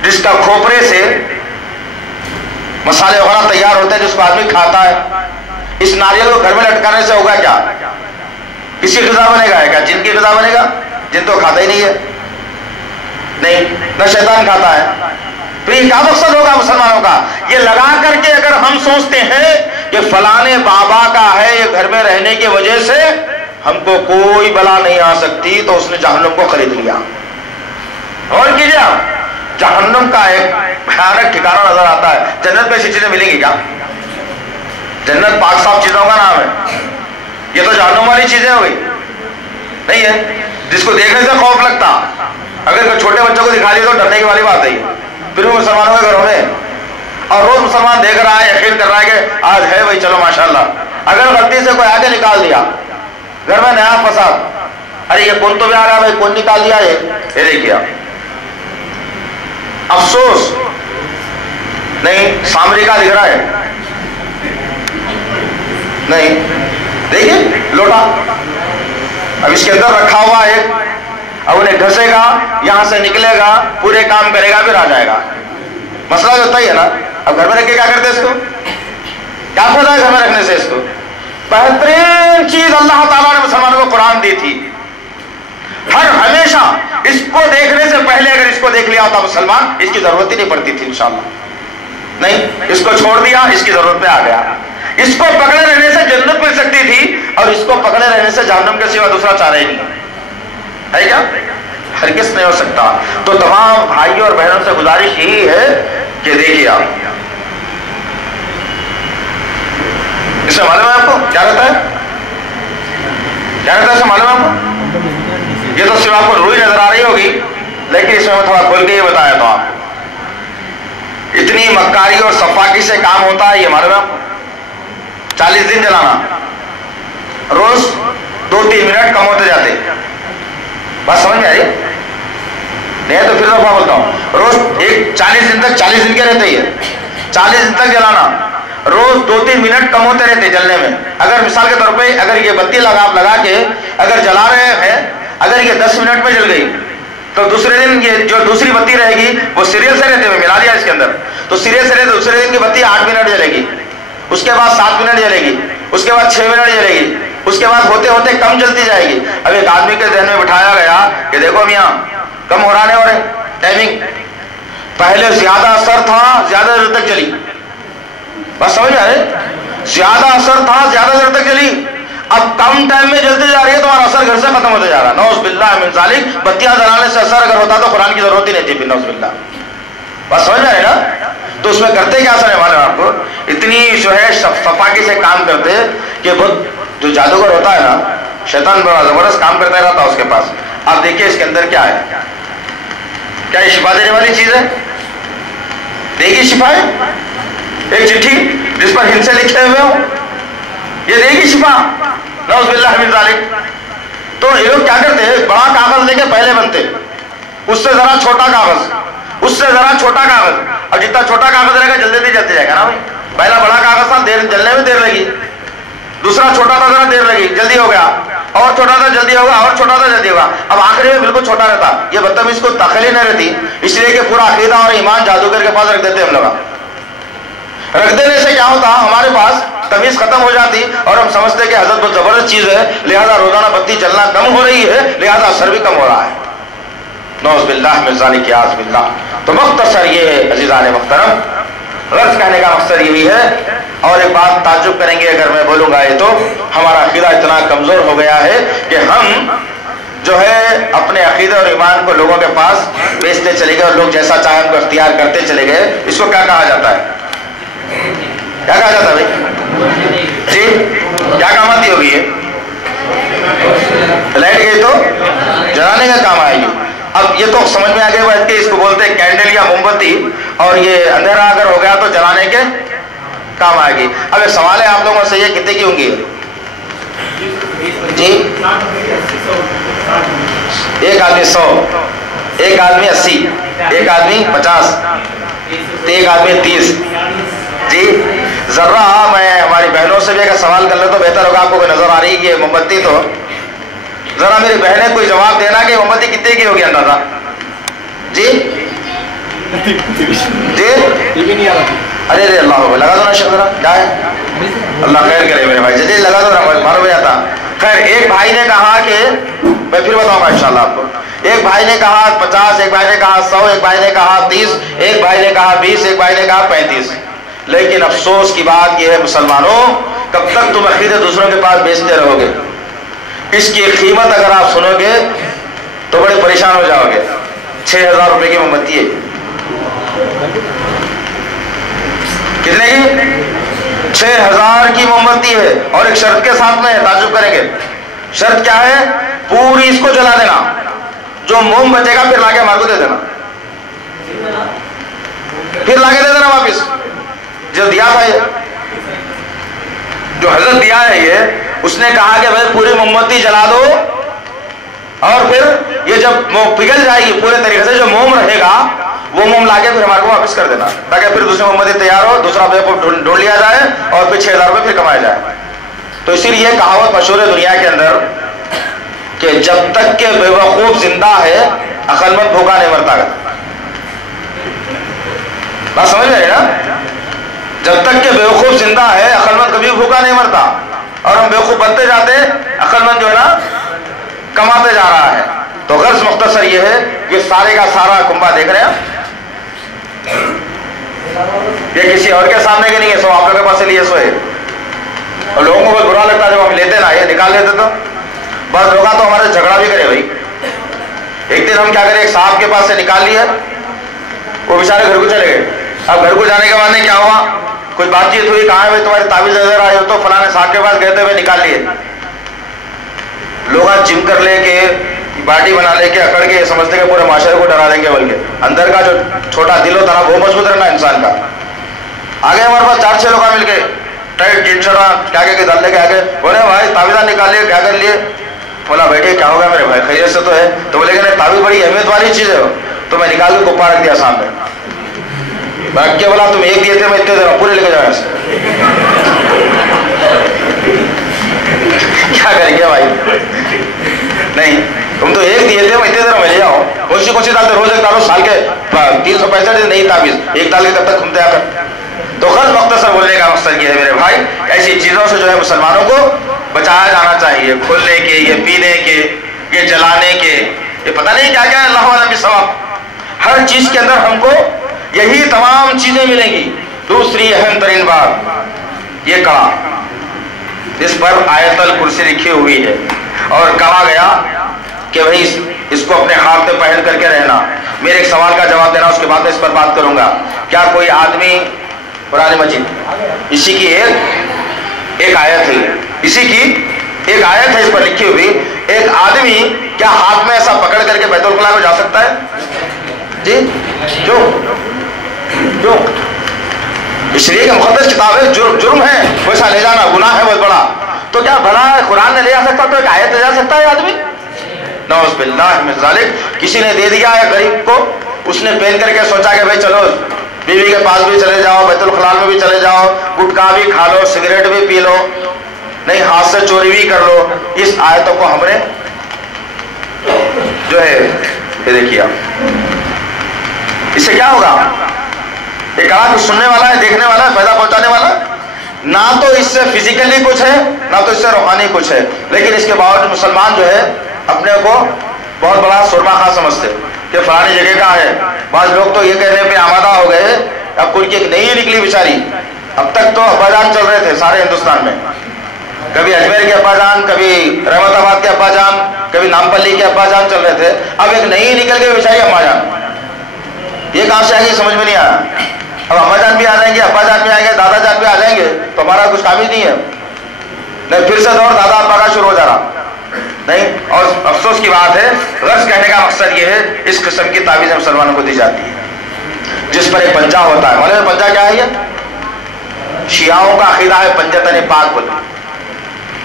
جس کا کھوپرے سے مسالے وغیرہ تیار ہوتے ہیں جس کو آدمی کھاتا ہے. اس ناریل کو گھر میں لٹکانے سے ہوگا کیا؟ کسی غذا بنے گا کیا؟ جن کی غذا بنے گا؟ جن تو کھاتا ہی نہیں ہے، نہیں، نہ شیطان کھاتا ہے. تو یہ کیا مقصد ہوگا مسلمانوں کا؟ یہ لگا کر کے اگر ہم سوچتے ہیں کہ فلانے بابا کا ہے، یہ گھر میں رہنے کی وجہ سے ہم کو کوئی بلا نہیں آ سکتی، تو اس نے جہنم کو خرید لیا. اور کیجیے آپ، جہنم کا ایک بھیانک ٹھکانہ نظر آتا ہے. جنت میں ایسی چیزیں ملیں گی کیا؟ جنت پاک صاف چیزوں کا نام ہے. یہ تو جہنم والی چیزیں ہوئی نہیں ہے، جس کو دیکھنے سے خوف لگتا. اگر چھوٹے بچوں کو دکھا دیا تو ڈرنے کی والی بات ہے. پھر بھی مسلمانوں کے گھروں میں، اور روز مسلمان دیکھ رہا ہے، یقین کر رہا ہے کہ آج ہے بھائی، چلو ماشاءاللہ. اگر غلطی سے کوئی آگے نکال دیا گھر میں نیا فساد، ارے یہ کون تو بھی آ رہا ہے بھائی، کون نکال دیا یہ دیکھیے. افسوس نہیں، سامری کا دکھ رہا ہے نہیں، دیکھیے لوٹا اب اس کے اندر رکھا ہوا ہے، اب انہیں گھسے گا، یہاں سے نکلے گا، پورے کام کرے گا، پھر آ جائے گا. مسئلہ ہوتا ہی ہے نا. اب گھر میں رکھ کے کیا کرتے اس کو؟ کیا فائدہ ہے گھر میں رکھنے سے اس کو؟ بہترین چیز اللہ تعالیٰ نے مسلمانوں کو قرآن دی تھی. ہر ہمیشہ اس کو دیکھنے سے پہلے اگر اس کو دیکھ لیا ہوتا مسلمان، اس کی ضرورت ہی نہیں پڑتی تھی انشاءاللہ. نہیں، اس کو چھوڑ دیا، اس کی ضرورت پہ آ گیا. اس کو پکڑے رہنے سے جنت مل سکتی تھی، اور اس کو پکڑے رہنے سے جہنم کے سوا دوسرا چارہ ہی نہیں ہے کیا؟ ہرگز نہیں ہو سکتا. تو تمام بھائیوں اور بہنوں سے گزارش یہی ہے کہ دیکھیے آپ، اس سے معلوم ہے آپ کو کیا رہتا ہے؟ کیا رہتا ہے اس سے معلوم ہے آپ کو؟ یہ تو صرف آپ کو روئی نظر آ رہی ہوگی، لیکن اس میں تھوڑا کھول کے یہ بتایا تو آپ کو اتنی مکاری اور صفاقی سے کام ہوتا ہے. یہ معلوم ہے آپ کو؟ 40 دن جلانا، روز 2-3 منٹ کم ہوتے جاتے. بات سمجھ میں آئی نہیں ہے تو پھر دفعہ بولتا ہوں. روز 40 دن تک، 40 دن کے رہتے ہی ہے، 40 دن تک جلانا، روز 2-3 منٹ کم ہوتے رہتے جلنے میں. اگر مثال کے طور پہ اگر یہ بتی لگا کے اگر جلا رہے ہیں، اگر یہ 10 منٹ میں جل گئی تو دوسرے دن یہ جو دوسری بتی رہے گی وہ سیریل سے رہتے ہوئے ملا دیا اس کے اندر، تو سیریل سے رہتے دوسرے دن کی بتی 8 منٹ جلے گی. اس کے بعد 7 منٹ جلے گی، اس کے بعد 6 منٹ جلے گی، اس کے بعد ہوتے ہوتے کم جلتی جائے گی. اب ایک آدمی کے ذہن میں بٹھایا گیا کہ دیکھو میاں کم ہو رہا ہے ٹائمنگ، پہلے زیادہ اثر تھا زیادہ دیر تک چلی، بس سمجھ آئے، زیادہ اثر تھا زیادہ دیر تک چلی، اب کم ٹائم میں جلتی جا رہی ہے، تمہارا اثر گھر سے ختم ہوتے جا رہا ہے. نعوذ باللہ من ذالک. بتیاں جلانے سے اثر اگر ہوتا تو قرآن کی ضرورت ہی نہیں تھی. نعوذ باللہ. بس سمجھ میں آئے نا. تو اس میں کرتے کیا سر معلوم آپ کو، اتنی جو ہے صفاقی سے کام کرتے کہ بہت جو جادوگر ہوتا ہے نا، شیطان بڑا زبردست کام کرتا رہتا اس کے پاس. آپ دیکھیے اس کے اندر کیا ہے، کیا یہ شفا دینے والی چیز ہے؟ دے گی شفا؟ ایک چٹھی جس پر ہند سے لکھے ہوئے ہو، یہ دے گی شفا؟ نعوذ باللہ من ذالک. تو یہ لوگ کیا کرتے ہیں، بڑا کاغذ لے کے پہلے بنتے، اس سے ذرا چھوٹا کاغذ، اس سے ذرا چھوٹا کاغذ. اب جتنا چھوٹا کاغذ رہے گا جلدی جلتے جائے گا نا بھائی. پہلا بڑا کاغذ تھا، دیر جلنے میں دیر لگی، دوسرا چھوٹا تھا ذرا دیر لگی، جلدی ہو گیا، اور چھوٹا تھا جلدی ہوگا، اور چھوٹا تھا جلدی ہوگا، اب آخری میں بالکل چھوٹا رہتا. یہ بدتمیز کو تخلی نہ رہتی، اس لیے کہ پورا عقیدہ اور ایمان جادوگر کے پاس رکھ دیتے ہم لوگ. رکھ دینے سے کیا ہوتا، ہمارے پاس تمیز ختم ہو جاتی اور ہم سمجھتے کہ حضرت بہت زبردست چیز ہے، لہذا روزانہ بتی چلنا کم ہو رہی ہے، لہذا اثر بھی کم ہو رہا ہے. نعوذ باللہ من ذالک، یاذ باللہ. تو مختصر یہ ہے عزیزان محترم، غرض کہنے کا مقصد یہی ہے. اور ایک بات تعجب کریں گے اگر میں بولوں گا یہ، تو ہمارا عقیدہ اتنا کمزور ہو گیا ہے کہ ہم جو ہے اپنے عقیدے اور ایمان کو لوگوں کے پاس بیچتے چلے گئے اور لوگ جیسا چاہے ان کو اختیار کرتے چلے گئے. اس کو کیا کہا جاتا ہے، کیا کہا جاتا ہے بھائی جی؟ کیا کام آتی ہوگی یہ؟ لائٹ گئی تو جلانے کا کام آئے گی. اب یہ تو سمجھ میں آ گیا بیٹھ کے اس کو بولتے ہیں کینڈل یا موم بتی، اور یہ اندھیرا اگر ہو گیا تو جلانے کے کام آئے گی. اب ایک سوال ہے آپ لوگوں سے، یہ کتنے کی ہوں گی جی؟ ایک آدمی 100، ایک آدمی 80، ایک آدمی 50، ایک آدمی 30 جی. ذرا میں ہماری بہنوں سے بھی اگر سوال کر لیں تو بہتر ہوگا. آپ کو کوئی نظر آ رہی ہے کہ یہ موم بتی، تو ذرا میری بہنیں کوئی جواب دینا کہ موم بتی کتنے کی ہوگی اندازہ جی؟ جی ارے اللہ ہو لگا دو نا شکر، کیا ہے اللہ خیر کرے میرے بھائی جی، لگا دو نا، معلوم ہو جاتا. خیر ایک بھائی نے کہا کہ میں پھر بتاؤں گا انشاءاللہ آپ کو. ایک بھائی نے کہا 50، ایک بھائی نے کہا 100، ایک بھائی نے کہا 30، ایک بھائی نے کہا 20، ایک بھائی نے کہا 35. لیکن افسوس کی بات یہ ہے مسلمانوں، کب تک تم عقیدے دوسروں کے پاس بیچتے رہو گے؟ اس کی قیمت اگر آپ سنو گے تو بڑے پریشان ہو جاؤ گے. 6000 روپے کی موم بتی ہے. کتنے کی؟ 6000 کی موم بتی ہے، اور ایک شرط کے ساتھ میں تعجب کریں گے. شرط کیا ہے؟ پوری اس کو جلا دینا، جو موم بچے گا پھر لا کے ہمارے کو دے دینا، پھر لا کے دے دینا واپس. جو دیا تھا یہ، جو حضرت دیا ہے یہ، اس نے کہا کہ بھائی پوری موم بتی جلا دو، اور پھر یہ جب پگھل جائے گی پورے طریقے سے، جو موم رہے گا وہ موم لا کے پھر ہمارے کو واپس کر دینا، تاکہ پھر دوسری موم بتی تیار ہو، دوسرا بیوقوف ڈھونڈ لیا جائے اور پھر 6000 روپے پھر کمایا جائے. تو اسی لیے کہاوت مشہور ہے دنیا کے اندر کہ جب تک کہ بیوقوف زندہ ہے عقل مند بھوکا نہیں مرتا. بات سمجھ رہے نا؟ جب تک کہ بیوقوف زندہ ہے عقل مند کبھی بھوکا نہیں مرتا، اور ہم بیوقوف بنتے جاتے، عقل مند جو ہے نا کماتے جا رہا ہے. تو غرض مختصر یہ ہے کہ سارے کا سارا کنبا دیکھ رہے ہیں، یہ کسی اور کے سامنے کے نہیں ہے، سو آپ لوگوں کے پاس لیے سو ہے. اور لوگوں کو بہت برا لگتا ہے جب ہم لیتے نا، یہ نکال لیتے تو بس لوگا تو ہمارے جھگڑا بھی کرے بھائی. ایک دن ہم کیا کریں، ایک صاحب کے پاس سے نکال لیے، وہ بیچارے گھر کو چلے گئے. اب گھر کو جانے کے بعد میں کیا ہوا، کچھ بات چیت ہوئی، کہاں ہے تمہاری تعویذ نظر آئے ہو، تو فلاں صاحب کے پاس گئے تھے، وہ نکال لیے. لوگ جم کر لے کے باڈی بنا لے کے اکڑ کے سمجھتے کہ پورے معاشرے کو ڈرا دیں گے، بلکہ اندر کا جو چھوٹا دل ہوتا نا وہ مضبوط رہنا انسان کا. آگے ہمارے پاس 4-6 لوگ مل کے ٹائٹ جین شرا کیا کہ ڈالنے کے آگے بولے بھائی تعویذ نکال لیے، کیا کر لیے؟ بولا بیٹھے کیا ہوگا میرے بھائی، خیریت سے تو ہے؟ تو بولے کہ تعویذ بڑی اہمیت والی چیز ہے. تو میں نکال کے کپا رکھ دیا سامنے، رکھ کے بولا تم ایک دیے تھے، میں اتنے دے رہا ہوں، پورے لے کے جاؤ ایسے. کیا کریں گے بھائی؟ نہیں تم تو ایک دیے تھے، میں اتنے دے رہا ہوں، میں لے جاؤ. کون سی ڈالتے؟ روز ایک ڈالو، سال کے 365 دن نہیں تعویذ ایک ڈال کے کب تک گھومتے آ کر. تو غلط مختصر بولنے کا مقصد یہ ہے میرے بھائی، ایسی چیزوں سے جو ہے مسلمانوں کو بچایا جانا چاہیے، کھولنے کے، یہ پینے کے، یہ جلانے کے، یہ پتہ نہیں کیا کیا ہے، اللہ عالم بالصواب۔ ہر چیز کے اندر ہم کو یہی تمام چیزیں ملیں گی۔ دوسری اہم ترین بات، یہ کڑا جس پر آیت الکرسی لکھی ہوئی ہے، اور کہا گیا کہ بھائی اس کو اپنے ہاتھ میں پہن کر کے رہنا۔ میرے ایک سوال کا جواب دینا، اس کے بعد میں اس پر بات کروں گا۔ کیا کوئی آدمی، قرآن مجید اسی کی ایک آیت ہے، اسی کی ایک آیت ہے اس پر لکھی ہوئی، ایک آدمی کیا ہاتھ میں ایسا پکڑ کر کے بیت الخلا کو جا سکتا ہے؟ جی جو اس لیے کہ مقدس کتاب ہے، جرم ہے ویسا لے جانا، گناہ ہے بہت بڑا، تو کیا بھلا قرآن نے لے جا سکتا تو ایک آیت لے جا سکتا ہے آدمی؟ نعوذ باللہ من ذالک۔ کسی نے دے دیا ہے غریب کو، اس نے پہن کر کے سوچا کہ بھائی چلو بیوی کے پاس بھی چلے جاؤ، بیت الخلاء میں بھی چلے جاؤ، گٹکا بھی کھا لو، سگریٹ بھی پی لو، نہیں ہاتھ سے چوری بھی کر لو۔ اس آیتوں کو ہم نے جو ہے یہ دیکھیا، اس سے کیا ہوگا؟ ایک آدمی سننے والا ہے، دیکھنے والا ہے، فائدہ پہنچانے والا ہے، نہ تو اس سے فزیکلی کچھ ہے نہ تو اس سے روحانی کچھ ہے، لیکن اس کے باوجود مسلمان جو ہے اپنے کو بہت بڑا سرما خواہ سمجھتے کہ فلانی جگہ کا ہے۔ بعض لوگ تو یہ کہنے پہ آمادہ ہو گئے، اب کوئی ایک نئی نکلی بیچاری، اب تک تو ابا جان چل رہے تھے سارے ہندوستان میں، کبھی اجمیر کے ابا جان، کبھی رحمت آباد کے ابا جان، کبھی نامپلی کے ابا جان چل رہے تھے، اب ایک نئی نکل کے بیچاری اماں جان۔ یہ کہاں سے آئے گی سمجھ میں نہیں آیا۔ اب اماں جان بھی آ جائیں گے، ابا جان بھی آئیں گے، دادا جان بھی آ جائیں گے، تو ہمارا کچھ کام ہی نہیں ہے، نہیں پھر سے دور دادا ابا کا شروع ہو جا رہا نہیں۔ اور افسوس کی بات ہے، غرض کہنے کا مقصد یہ ہے، اس قسم کی تعویذیں مسلمانوں کو دی جاتی ہے جس پر ایک پنجہ ہوتا ہے۔ معلوم ہے پنجہ کیا ہے؟ یہ شیعوں کا عقیدہ ہے پنجتن پاک بولے۔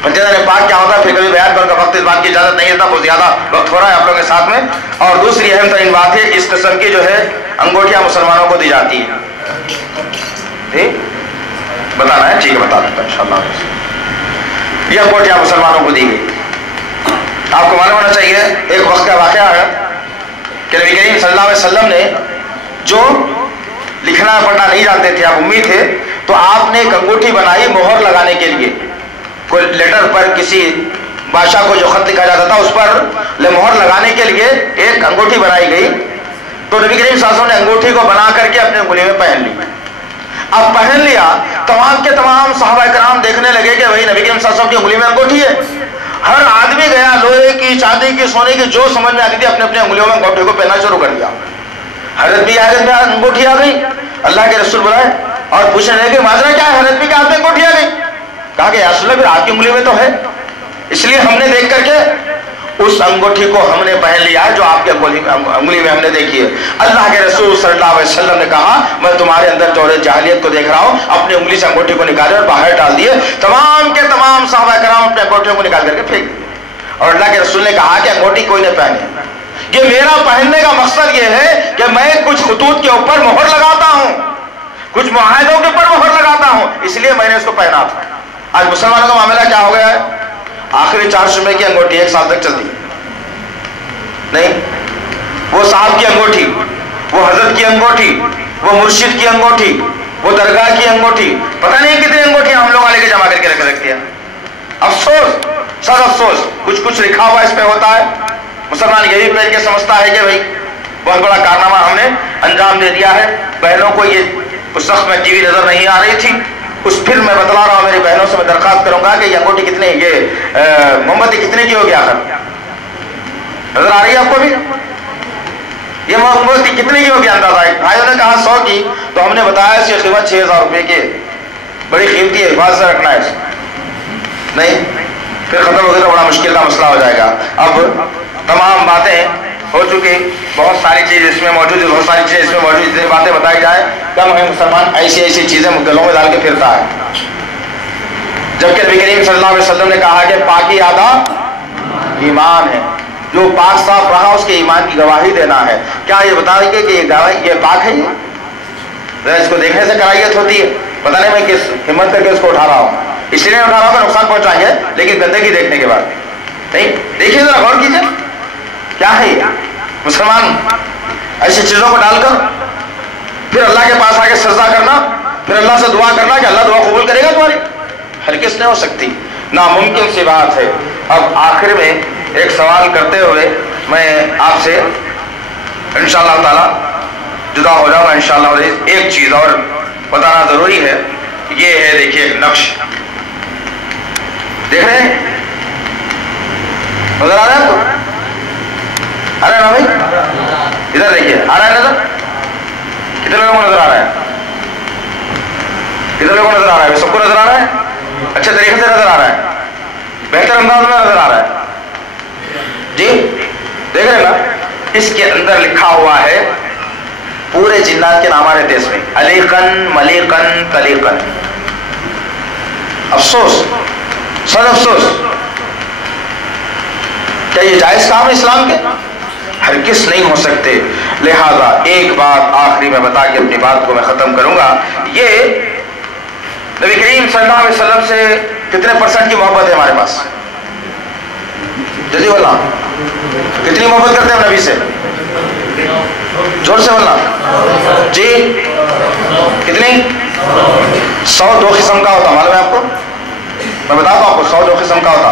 پنجتن پاک کیا ہوتا ہے پھر کبھی بیان کرنے کا وقت اس بات کی اجازت نہیں ہے، بہت زیادہ وقت ہو رہا ہے آپ لوگوں کے ساتھ میں۔ اور دوسری اہم ترین بات ہے، اس قسم کی جو ہے انگوٹھیاں مسلمانوں کو دی جاتی ہیں۔ ٹھیک بتانا ہے؟ ٹھیک ہے بتا دیتا انشاءاللہ۔ یہ انگوٹھیاں مسلمانوں کو دی گئی۔ آپ کو معلوم ہونا چاہیے، ایک وقت کا واقعہ ہے کہ نبی کریم صلی اللہ علیہ وسلم نے جو لکھنا پڑھنا نہیں جانتے تھے، آپ امی تھے، تو آپ نے ایک انگوٹھی بنائی مہر لگانے کے لیے۔ کوئی لیٹر پر کسی بادشاہ کو جو خط لکھا جاتا تھا اس پر مہر لگانے کے لیے ایک انگوٹھی بنائی گئی۔ تو نبی کریم صلی اللہ علیہ وسلم نے انگوٹھی کو بنا کر کے اپنے انگلی میں پہن لی۔ اب پہن لیا، تمام کے تمام صحابہ کرام دیکھنے لگے کہ بھائی نبی کریم صلی اللہ علیہ وسلم کی انگلی میں انگوٹھی ہے۔ ہر آدمی گیا، لوہے کی، چاندی کی، سونے کی، جو سمجھ میں آتی تھی اپنے اپنے انگلیوں میں انگوٹھی کو پہننا شروع کر دیا۔ حضرت بھی انگوٹھی آ گئی، اللہ کے رسول بلائے اور پوچھنے لگے ماجرا کیا ہے؟ حضرت بھی کے ہاتھ میں انگوٹھی آ گئی۔ کہا کہ یا رسول اللہ پھر آپ کی انگلی میں تو ہے، اس لیے ہم نے دیکھ کر کے اس انگوٹھی کو ہم نے پہن لیا ہے جو آپ کی انگلی میں ہم نے دیکھی ہے۔ اللہ کے رسول صلی اللہ علیہ وسلم نے کہا میں تمہارے اندر جوڑ جاہلیت کو دیکھ رہا ہوں۔ اپنی انگلی سے انگوٹھی کو نکالے اور باہر ڈال دیے۔ تمام کے تمام صحابہ کرام اپنے انگوٹھیوں کو نکال کر کے پھینک دیے، اور اللہ کے رسول نے کہا کہ انگوٹھی کوئی نہ پہنے۔ یہ میرا پہننے کا مقصد یہ ہے کہ میں کچھ خطوط کے اوپر مہر لگاتا ہوں، کچھ معاہدوں کے اوپر مہر لگاتا ہوں، اس لیے میں نے اس کو پہنا تھا۔ آج مسلمانوں کا معاملہ کیا ہو گیا ہے؟ آخری 4 شمے کی انگوٹھی 1 سال تک چلتی نہیں، وہ صاحب کی انگوٹھی، وہ حضرت کی انگوٹھی، وہ مرشد کی انگوٹھی، وہ درگاہ کی انگوٹھی، پتہ نہیں کتنی انگوٹھیاں ہم لوگ والے کے جمع کر کے رکھ رکھتی ہیں۔ افسوس، سر افسوس، کچھ لکھا ہوا اس پہ ہوتا ہے، مسلمان یہی پہن کے سمجھتا ہے کہ بھائی بہت بڑا کارنامہ ہم نے انجام دے دیا ہے۔ بہنوں کو یہ اس وقت میں ٹی وی نظر نہیں آ رہی تھی، اس پھر میں بتلا رہا ہوں، میری بہنوں سے میں درخواست کروں گا کہ یہ انگوٹھی کتنے، یہ موم بتی کتنے کی ہوگی آخر؟ نظر آ رہی ہے آپ کو بھی؟ یہ موم بتی کتنے کی ہوگی اندازہ ہے؟ بھائیوں نے کہا 100 کی، تو ہم نے بتایا اس کی قیمت 6000 روپے کی ہے، بڑی قیمتی ہے، حفاظت سے رکھنا ہے اس نہیں، پھر ختم ہو گئی تو بڑا مشکل کا مسئلہ ہو جائے گا۔ اب تمام باتیں ہو چکی، بہت ساری چیز اس میں موجود ہے، بہت ساری چیزیں اس میں موجود، جتنی باتیں بتائی جائیں کم ہے۔ مسلمان ایسی ایسی چیزیں گلوں میں ڈال کے پھرتا ہے، جبکہ نبی کریم صلی اللہ علیہ وسلم نے کہا کہ پاکی آدھا ایمان ہے، جو پاک صاف رہا اس کے ایمان کی گواہی دینا ہے۔ کیا یہ بتا دیں کہ یہ گواہی یہ پاک ہے؟ ذرا اس کو دیکھنے سے کرائیت ہوتی ہے، پتہ نہیں میں کس ہمت کر کے اس کو اٹھا رہا ہوں، اس لیے اٹھا رہا ہوں کہ نقصان پہنچائیں گے، لیکن گندگی دیکھنے کے بعد نہیں۔ دیکھیے ذرا غور کیجیے کیا ہے یہ؟ مسلمان ایسی چیزوں کو ڈال کر پھر اللہ کے پاس آگے سجدہ کرنا، پھر اللہ سے دعا کرنا کہ اللہ دعا قبول کرے گا تمہاری، ہرگز نہیں ہو سکتی، ناممکن سی بات ہے۔ اب آخر میں ایک سوال کرتے ہوئے میں آپ سے انشاءاللہ تعالی جدا ہو جاؤں گا انشاءاللہ۔ اور ایک چیز اور بتانا ضروری ہے، یہ ہے دیکھیے ایک نقش دیکھ رہے ہیں، نظر آ رہا ہے آپ کو؟ آ رہا ہے نا بھائی؟ ادھر دیکھیے، آ رہا ہے نظر؟ کتنے لوگوں کو نظر آ رہا ہے؟ کتنے لوگوں کو نظر آ رہا ہے؟ سب کو نظر آ رہا ہے؟ اچھے طریقے سے نظر آ رہا ہے، بہتر انداز میں نظر آ رہا ہے جی؟ دیکھ رہے نا، اس کے اندر لکھا ہوا ہے پورے جنات کے نام آ رہے تھے اس میں، علیقن ملیقن تلیقن۔ افسوس، صد افسوس، کیا یہ جائز کام ہے اسلام کے؟ ہرگز نہیں ہو سکتے۔ لہذا ایک بات آخری میں بتا کے اپنی بات کو میں ختم کروں گا، یہ نبی کریم صلی اللہ علیہ وسلم سے کتنے % کی محبت ہے ہمارے پاس؟ جلدی بولنا، کتنی محبت کرتے ہیں ہم نبی سے؟ زور سے بولنا جی، کتنی؟ 100 دو قسم کا ہوتا، معلوم ہے آپ کو؟ میں بتاتا ہوں آپ کو، 100 دو قسم کا ہوتا۔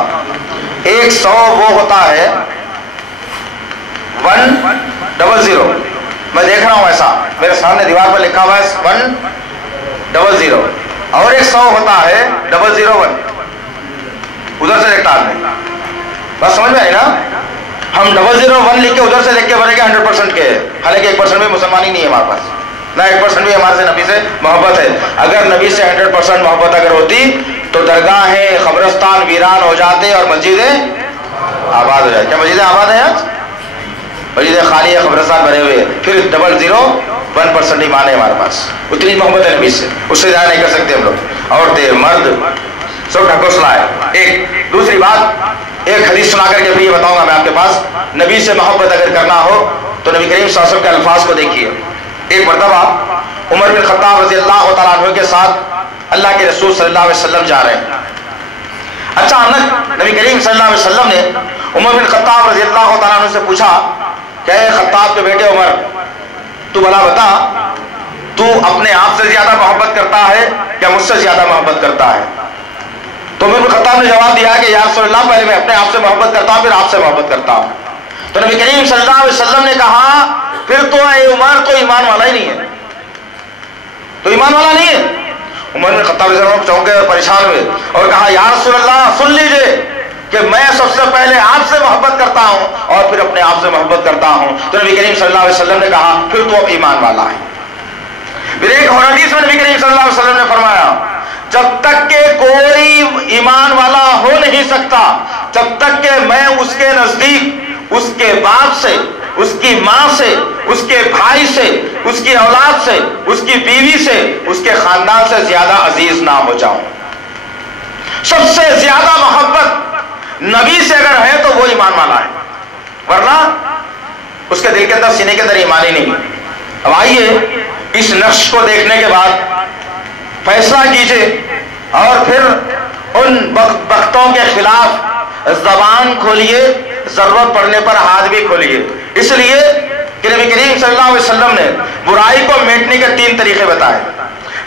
ایک 100 وہ ہوتا ہے 100، میں دیکھ رہا ہوں ایسا میرے سامنے دیوار پر لکھا ہوا ہے 100، اور ایک 100 ہوتا ہے 001، ادھر سے دیکھتا آدمی، بس سمجھ میں آئی نا؟ ہم 001 لکھ کے ادھر سے دیکھ کے بنے گے 100% کے، حالانکہ 1% بھی مسلمان ہی نہیں ہے ہمارے پاس، نہ 1% بھی ہمارے سے نبی سے محبت ہے۔ اگر نبی سے 100% محبت اگر ہوتی تو درگاہیں قبرستان ویران ہو جاتے اور مسجدیں آباد ہو جاتی۔ کیا مسجدیں آباد ہیں آج؟ مسجدیں خالی ہے، قبرستان بنے ہوئے، پھر 001% ایمان ہے ہمارے پاس، اتنی محبت ہے نبی سے، اس سے زیادہ نہیں کر سکتے ہم لوگ، عورتیں مرد سب ڈھکوسلا ہے۔ ایک دوسری بات، ایک حدیث سنا کر کے پھر یہ بتاؤں گا میں آپ کے پاس، نبی سے محبت اگر کرنا ہو تو نبی کریم صلی اللہ علیہ وسلم کے الفاظ کو دیکھیے۔ ایک مرتبہ عمر بن خطاب رضی اللہ تعالیٰ عنہ کے ساتھ اللہ کے رسول صلی اللہ علیہ وسلم جا رہے ہیں، اچانک نبی کریم صلی اللہ علیہ وسلم نے عمر بن خطاب رضی اللہ تعالیٰ عنہ سے پوچھا کہ اے خطاب کے بیٹے عمر، تو بھلا بتا تو اپنے آپ سے زیادہ محبت کرتا ہے یا مجھ سے زیادہ محبت کرتا ہے؟ تو عمر بن خطاب نے جواب دیا کہ یا رسول اللہ، پہلے میں اپنے آپ سے محبت کرتا ہوں، پھر آپ سے محبت کرتا ہوں۔ تو نبی کریم صلی اللہ علیہ وسلم نے کہا پھر تو اے عمر تو ایمان والا ہی نہیں ہے، تو ایمان والا نہیں ہے۔ عمر بن خطاب رضی اللہ عنہ چونکے اور پریشان ہوئے اور کہا یا رسول اللہ سن لیجئے کہ میں سب سے پہلے آپ سے محبت کرتا ہوں اور پھر اپنے آپ سے محبت کرتا ہوں۔ تو نبی کریم صلی اللہ علیہ وسلم نے کہا پھر تو اب ایمان والا ہے۔ پھر ایک اور حدیث میں نبی کریم صلی اللہ علیہ وسلم نے فرمایا جب تک کہ کوئی ایمان والا ہو نہیں سکتا جب تک کہ میں اس کے نزدیک اس کے باپ سے، اس کی ماں سے، اس کے بھائی سے، اس کی اولاد سے، اس کی بیوی سے، اس کے خاندان سے زیادہ عزیز نہ ہو جاؤں۔ سب سے زیادہ محبت نبی سے اگر ہے تو وہ ایمان والا ہے، ورنہ اس کے دل کے اندر، سینے کے اندر ایمان ہی نہیں۔ اب آئیے اس نقش کو دیکھنے کے بعد فیصلہ کیجئے اور پھر ان بختوں کے خلاف زبان کھولیے، ضرورت پڑنے پر ہاتھ بھی کھولیے، اس لیے کہ نبی کریم صلی اللہ علیہ وسلم نے برائی کو میٹنے کے 3 طریقے بتائے۔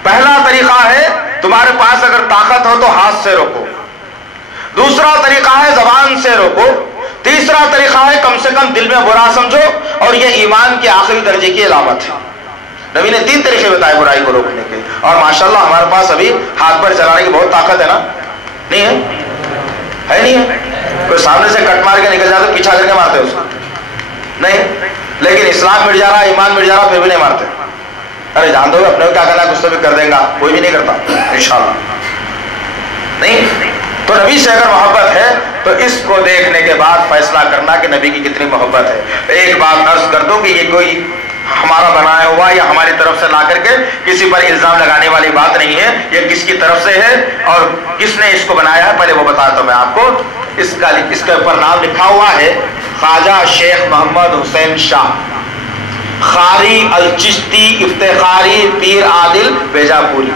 پہلا طریقہ ہے تمہارے پاس اگر طاقت ہو تو ہاتھ سے روکو، دوسرا طریقہ ہے زبان سے روکو، تیسرا طریقہ ہے کم سے کم دل میں برا سمجھو، اور یہ ایمان کے آخری درجے کی علامت ہے۔ نبی نے 3 طریقے بتائے برائی کو روکنے کے، اور ماشاءاللہ ہمارے پاس ابھی ہاتھ پر چلانے کی بہت طاقت ہے نا؟ نہیں ہے؟ نہیں ہے؟ کوئی سامنے سے کٹ مار کے نکل جاتا تو پیچھا کر کے مارتے اس کو؟ نہیں، لیکن اسلام مٹ جا رہا، ایمان مٹ جا رہا، پھر بھی نہیں مارتے۔ ارے جان دو گے اپنے کو کیا کرنا ہے، کچھ تو بھی کر دیں گا، کوئی بھی نہیں کرتا انشاءاللہ۔ نہیں تو نبی سے اگر محبت ہے تو اس کو دیکھنے کے بعد فیصلہ کرنا کہ نبی کی کتنی محبت ہے۔ ایک بات عرض کر دو کہ یہ کوئی ہمارا بنایا ہوا یا ہماری طرف سے لا کر کے کسی پر الزام لگانے والی بات نہیں ہے، یہ کس کی طرف سے ہے اور کس نے اس کو بنایا ہے پہلے وہ بتاتا ہوں میں آپ کو۔ اس کے اوپر نام لکھا ہوا ہے خواجہ شیخ محمد حسین شاہ خاری الچشتی افتخاری پیر عادل بیجاپوری،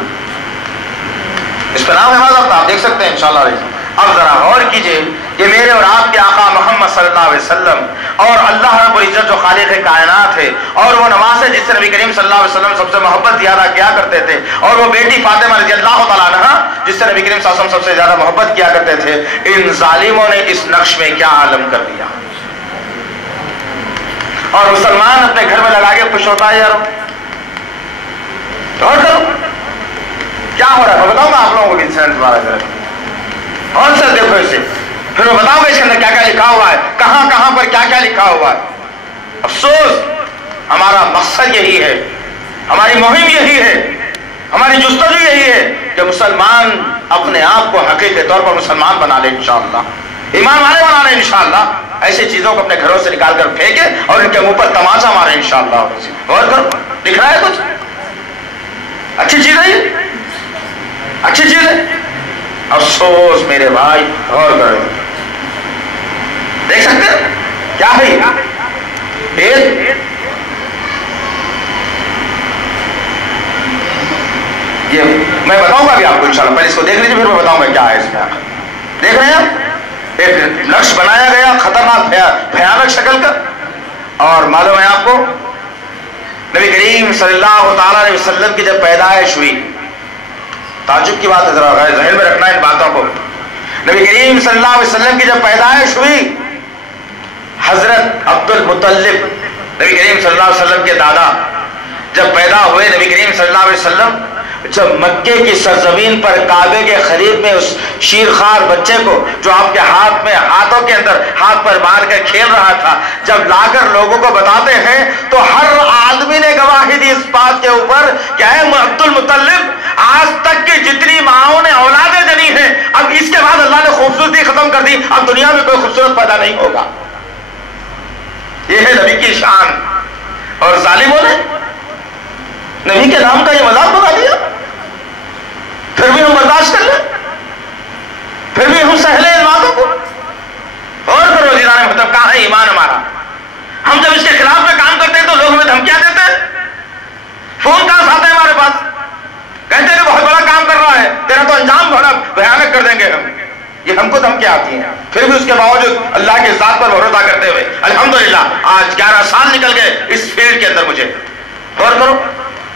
اس کا نام ہے، آپ دیکھ سکتے ہیں انشاءاللہ۔ اب ذرا غور کیجئے یہ میرے اور آپ کے آقا محمد صلی اللہ علیہ وسلم اور اللہ رب العزت جو خالق کائنات ہے، اور وہ نماز ہے جس سے نبی کریم صلی اللہ علیہ وسلم سب سے محبت زیادہ کیا کرتے تھے، اور وہ بیٹی فاطمہ رضی اللہ تعالیٰ عنہا جس سے نبی کریم صلی اللہ علیہ وسلم سب سے زیادہ محبت کیا کرتے تھے، ان ظالموں نے اس نقش میں کیا عالم کر دیا. اور مسلمان اپنے گھر میں لگا کے خوش ہوتا ہے. یار اور کرو کیا ہو رہا ہے، میں بتاؤں گا آپ لوگوں کو انسیڈنٹ بارے میں. اور سر دیکھو اسے، پھر میں بتاؤں گا اس کے اندر کیا کیا لکھا ہوا ہے، کہاں کہاں پر کیا کیا لکھا ہوا ہے. افسوس، ہمارا مقصد یہی ہے، ہماری مہم یہی ہے، ہماری جستجو یہی ہے کہ مسلمان اپنے آپ کو حقیقی طور پر مسلمان بنا لے انشاءاللہ، ایمان والے بنا لے انشاءاللہ. ایسی چیزوں کو اپنے گھروں سے نکال کر پھینکے اور ان کے منہ پر تماچا مارے انشاءاللہ. غور کرو، دکھ رہا ہے کچھ اچھی چیز ہے، اچھی چیز ہے. افسوس میرے بھائی، غور کرو، دیکھ سکتے کیا ہے یہ میں بتاؤں گا ابھی آپ کو انشاءاللہ. پہلے اس کو دیکھ لیجیے، پھر میں بتاؤں گا کیا ہے اس میں. دیکھ رہے ہیں ایک نقش بنایا گیا خطرناک بھیانک شکل کا، اور معلوم ہے آپ کو نبی کریم صلی اللہ تعالیٰ علیہ وسلم کی جب پیدائش ہوئی، تعجب کی بات ہے، ذرا ذہن میں رکھنا ان باتوں کو. نبی کریم صلی اللہ علیہ وسلم کی جب پیدائش ہوئی، حضرت عبد المطلب نبی کریم صلی اللہ علیہ وسلم کے دادا جب پیدا ہوئے، نبی کریم صلی اللہ علیہ وسلم جب مکے کی سرزمین پر کعبے کے قریب میں اس شیرخوار بچے کو جو آپ کے ہاتھ میں ہاتھوں کے اندر ہاتھ پر مار کر کھیل رہا تھا، جب لا کر لوگوں کو بتاتے ہیں تو ہر آدمی نے گواہی دی اس بات کے اوپر کہ اے عبد المطلب، آج تک کی جتنی ماؤں نے اولادیں جنی ہیں، اب اس کے بعد اللہ نے خوبصورتی ختم کر دی، اب دنیا میں کوئی خوبصورت پیدا نہیں ہوگا. یہ ہے نبی کی شان. اور ظالموں نے نبی کے نام کا یہ مذاق بنا دیا. پھر بھی ہم برداشت کر لیں، پھر بھی ہم سہ لیں ان باتوں کو. اور کرو جنان محترم، کہاں ہے ایمان ہمارا؟ ہم جب اس کے خلاف میں کام کرتے ہیں تو لوگ ہمیں دھمکیاں دیتے ہیں، فون کالز آتے ہیں ہمارے پاس، کہتے ہیں کہ بہت بڑا کام کر رہا ہے، تیرا تو انجام بڑا بھیانک کر دیں گے ہم. یہ ہم کو دھمکیاں آتی ہیں، پھر بھی اس کے باوجود اللہ کے ذات پر بھروسہ کرتے ہوئے الحمدللہ آج 11 سال نکل گئے اس فیلڈ کے اندر. مجھے غور کرو،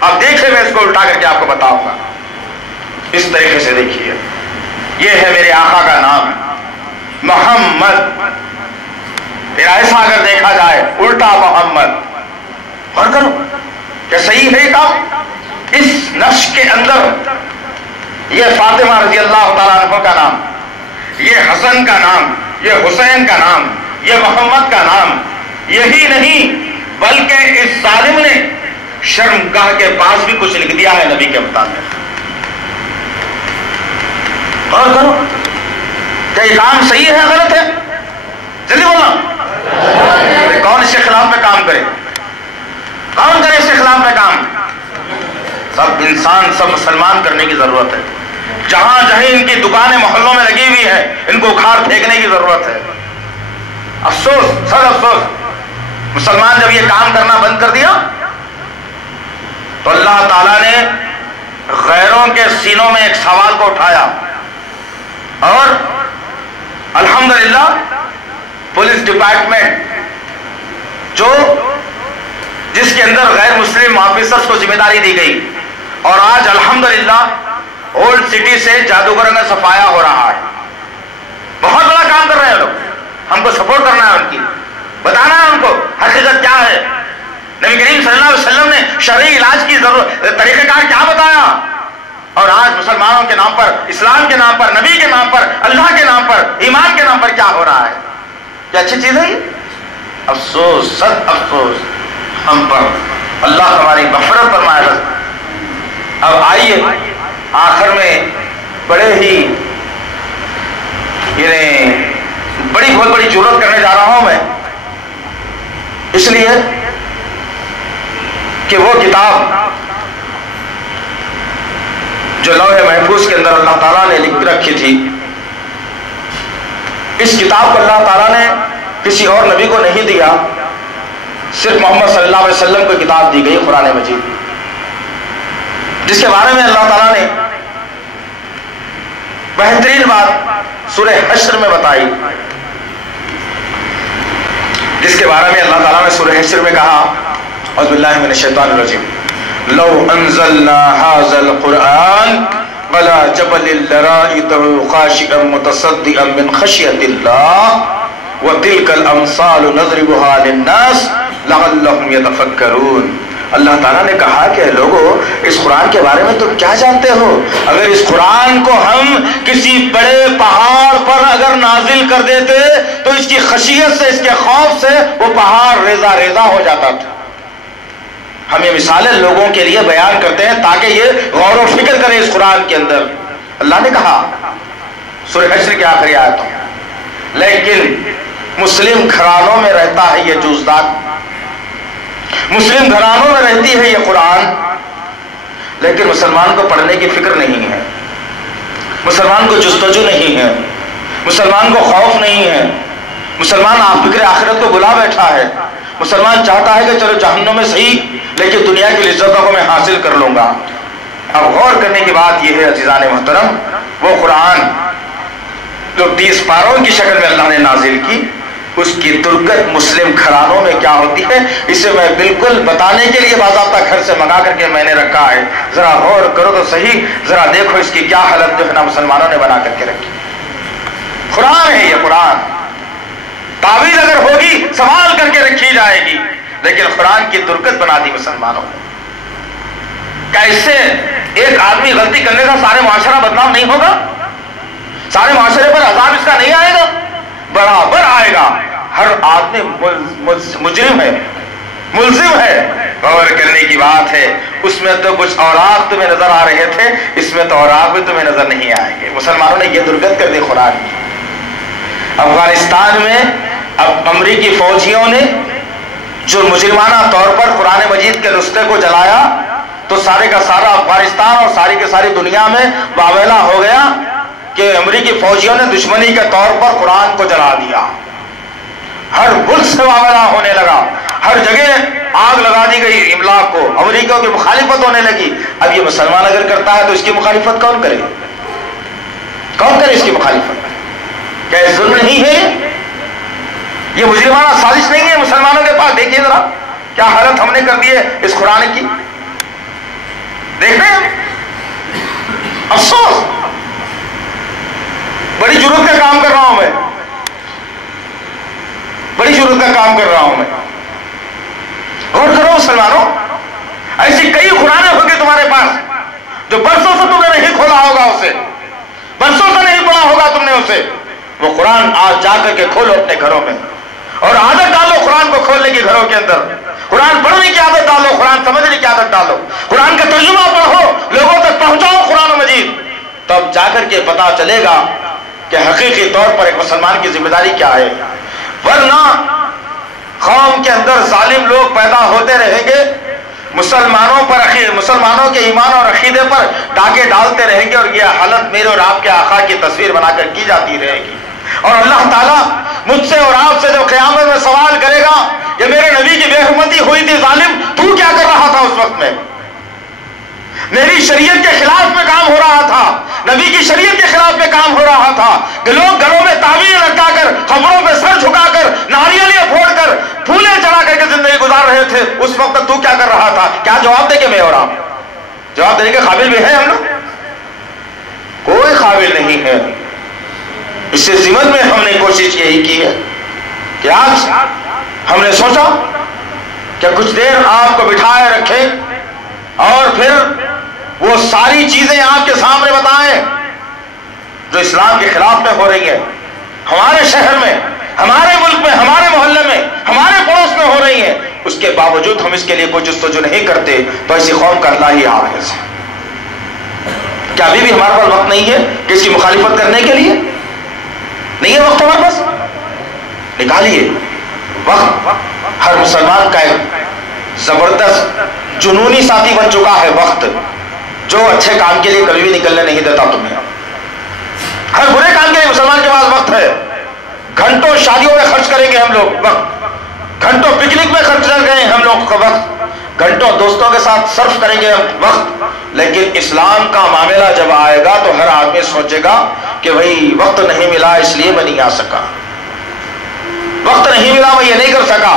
اب دیکھیں میں اس کو الٹا کر کے آپ کو بتاؤں گا. اس طریقے سے دیکھیے، یہ ہے میرے آقا کا نام محمد. پھر ایسا اگر دیکھا جائے الٹا محمد. غور کرو کہ صحیح ہے کام. اس نقش کے اندر یہ فاطمہ رضی اللہ تعالیٰ عنہ کا نام، یہ حسن کا نام، یہ حسین کا نام، یہ محمد کا نام. یہی نہیں بلکہ اس ظالم نے شرمگاہ کے پاس بھی کچھ لکھ دیا ہے نبی کے مطابق. غور کرو کہ یہ کام صحیح ہے غلط ہے؟ جلدی بولنا. کون اس کے خلاف میں کام کرے؟ کون کرے اس کے خلاف میں کام؟ سب انسان، سب مسلمان کرنے کی ضرورت ہے. جہاں جہیں ان کی دکانیں محلوں میں لگی ہوئی ہیں، ان کو اکھاڑ پھینکنے کی ضرورت ہے. افسوس، سر افسوس، مسلمان جب یہ کام کرنا بند کر دیا تو اللہ تعالیٰ نے غیروں کے سینوں میں ایک سوال کو اٹھایا، اور الحمدللہ پولیس ڈپارٹمنٹ جس کے اندر غیر مسلم آفیسرز کو ذمہ داری دی گئی، اور آج الحمدللہ اولڈ سٹی سے جادوگروں کا صفایا ہو رہا ہے. بہت بڑا کام کر رہے ہیں لوگ. ہم کو سپورٹ کرنا ہے، ان کی بتانا ہے ان کو حقیقت کیا ہے. نبی کریم صلی اللہ علیہ وسلم نے شرعی علاج کی طریقہ کار کیا بتایا، اور آج مسلمانوں کے نام پر، اسلام کے نام پر، نبی کے نام پر، اللہ کے نام پر، ایمان کے نام پر کیا ہو رہا ہے. کیا اچھی چیز ہے یہ؟ افسوس، سخت افسوس ہم پر. اللہ ہماری مغفرت فرمائے. اب آئیے آخر میں بڑے ہی بہت بڑی جرات کرنے جا رہا ہوں میں، اس لیے کہ وہ کتاب جو لوح محفوظ کے اندر اللہ تعالیٰ نے لکھ رکھی تھی، اس کتاب کو اللہ تعالیٰ نے کسی اور نبی کو نہیں دیا، صرف محمد صلی اللہ علیہ وسلم کو کتاب دی گئی، قرآن مجید، جس کے بارے میں اللہ تعالیٰ نے بہترین بات سورہ حشر میں بتائی جس کے بارے میں اللہ تعالیٰ نے سورہ حشر میں کہا اعوذ باللہ من الشیطان الرجیم لو انزلنا هذا القرآن على جبل لرأيته خاشعا متصدعا من خشية الله وتلك الامثال نضربها للناس لعلهم يتفكرون. اللہ تعالیٰ نے کہا کہ لوگو اس قرآن کے بارے میں تم کیا جانتے ہو؟ اگر اس قرآن کو ہم کسی بڑے پہاڑ پر اگر نازل کر دیتے تو اس کی خشیت سے، اس کے خوف سے وہ پہاڑ ریزہ ریزہ ہو جاتا تھا. ہم یہ مثالیں لوگوں کے لیے بیان کرتے ہیں تاکہ یہ غور و فکر کریں اس قرآن کے اندر. اللہ نے کہا سورہ حشر کی آخری آیتوں لیکن مسلم گھرانوں میں رہتا ہے یہ جوزدان، مسلم گھرانوں میں رہتی ہے یہ قرآن، لیکن مسلمان کو پڑھنے کی فکر نہیں ہے، مسلمان کو جستجو نہیں ہے، مسلمان کو خوف نہیں ہے، مسلمان آپ فکر آخرت کو بلا بیٹھا ہے. مسلمان چاہتا ہے کہ چلو جہنم میں صحیح لیکن دنیا کی لذتوں کو میں حاصل کر لوں گا. اب غور کرنے کی بات یہ ہے عزیزان محترم، وہ قرآن جو 30 پاروں کی شکل میں اللہ نے نازل کی، اس کی درگت مسلم گھرانوں میں کیا ہوتی ہے اسے میں بالکل بتانے کے لیے باضابطہ گھر سے منگا کر کے میں نے رکھا ہے. ذرا غور کرو تو صحیح، ذرا دیکھو اس کی کیا حالت جو ہے نا مسلمانوں نے بنا کر کے رکھی. قرآن ہے یہ قرآن، تعویذ اگر ہوگی سنبھال کر کے رکھی جائے گی، لیکن قرآن کی درگت بنا دی مسلمانوں نے. کیا اس سے ایک آدمی غلطی کرنے کا سارے معاشرہ بدنام نہیں ہوگا؟ سارے معاشرے پر عذاب اس کا نہیں آئے گا؟ برابر آئے گا. ہر آدمی مجرم ہے، ملزم ہے. غور کرنے کی بات ہے، اس میں تو کچھ اوراق تمہیں نظر آ رہے تھے، اس میں تو اوراق بھی تمہیں نظر نہیں آئیں گے. مسلمانوں نے یہ درگت کر دی قرآن کی. افغانستان میں اب امریکی فوجیوں نے جو مجرمانہ طور پر قرآن مجید کے نسخے کو جلایا تو سارے کا سارا افغانستان اور ساری کی ساری دنیا میں واویلا ہو گیا کہ امریکی فوجیوں نے دشمنی کے طور پر قرآن کو جلا دیا. ہر ملک سے واویلا ہونے لگا، ہر جگہ آگ لگا دی گئی املاک کو، امریکیوں کی مخالفت ہونے لگی. اب یہ مسلمان اگر کرتا ہے تو اس کی مخالفت کون کرے؟ کون کرے اس کی مخالفت؟ کیا یہ ظلم نہیں ہے؟ یہ مجرمانہ سازش نہیں ہے مسلمانوں کے پاس؟ دیکھیے ذرا کیا حالت ہم نے کر دی ہے اس قرآن کی. دیکھ رہے ہیں افسوس، بڑی ضرورت کا کام کر رہا ہوں میں، بڑی ضرورت کا کام کر رہا ہوں میں. غور کرو مسلمانوں، ایسی کئی قرآنیں ہوگی تمہارے پاس جو برسوں سے تم نے نہیں کھولا ہوگا، اسے برسوں سے نہیں پڑھا ہوگا تم نے اسے. وہ قرآن آج جا کر کے کھولو اپنے گھروں میں اور عادت ڈالو قرآن کو کھولنے کی گھروں کے اندر. قرآن پڑھنے کی عادت ڈالو، قرآن سمجھنے کی عادت ڈالو، قرآن کا ترجمہ پڑھو، لوگوں تک پہنچاؤ قرآن مجید. تب جا کر کے پتا چلے گا کہ حقیقی طور پر ایک مسلمان کی ذمہ داری کیا ہے. ورنہ قوم کے اندر ظالم لوگ پیدا ہوتے رہیں گے، مسلمانوں پر مسلمانوں کے ایمان اور عقیدے پر ڈاکے ڈالتے رہیں گے، اور یہ حالت میرے اور آپ کے آقا کی تصویر بنا کر کی جاتی رہے گی. اور اللہ تعالیٰ مجھ سے اور آپ سے جو قیامت میں سوال کرے گا کہ میرے نبی کی بے حرمتی ہوئی تھی ظالم، تو کیا کر رہا تھا اس وقت میں؟ میری شریعت کے خلاف میں کام ہو رہا تھا، نبی کی شریعت کے خلاف میں کام ہو رہا تھا. لوگ گھروں میں تعویذ لٹکا کر، قبروں پہ سر جھکا کر، ناریلیں پھوڑ کر، پھولیں چڑھا کر کے زندگی گزار رہے تھے. اس وقت تو کیا کر رہا تھا؟ کیا جواب دے کے میں اور آپ جواب دینے کے قابل بھی ہیں ہم لوگ؟ کوئی قابل نہیں ہے. اس سے ضمن میں ہم نے کوشش یہی کی ہے کہ آج ہم نے سوچا کہ کچھ دیر آپ کو بٹھائے رکھیں اور پھر وہ ساری چیزیں آپ کے سامنے بتائیں جو اسلام کے خلاف میں ہو رہی ہیں، ہمارے شہر میں، ہمارے ملک میں، ہمارے محلے میں، ہمارے پڑوس میں ہو رہی ہیں. اس کے باوجود ہم اس کے لیے کوئی جستجو نہیں کرتے تو ایسی قوم کا اللہ ہی حافظ ہے. کیا ابھی بھی ہمارے پاس وقت نہیں ہے کہ اس کی مخالفت کرنے کے لیے؟ نہیں ہے وقت ہمارے پاس؟ نکالیے وقت. ہر مسلمان کا ایک زبردست جنونی ساتھی بن چکا ہے وقت، جو اچھے کام کے لیے کبھی بھی نکلنے نہیں دیتا تمہیں. ہر برے کام کے لیے مسلمان کے پاس وقت ہے. گھنٹوں شادیوں میں خرچ کریں گے ہم لوگ وقت، گھنٹوں پکنک میں خرچ کر گئے ہم لوگ کا وقت، گھنٹوں دوستوں کے ساتھ صرف کریں گے وقت. لیکن اسلام کا معاملہ جب آئے گا تو ہر آدمی سوچے گا کہ بھئی وقت نہیں ملا اس لیے میں نہیں آ سکا. وقت نہیں ملا میں یہ نہیں کر سکا،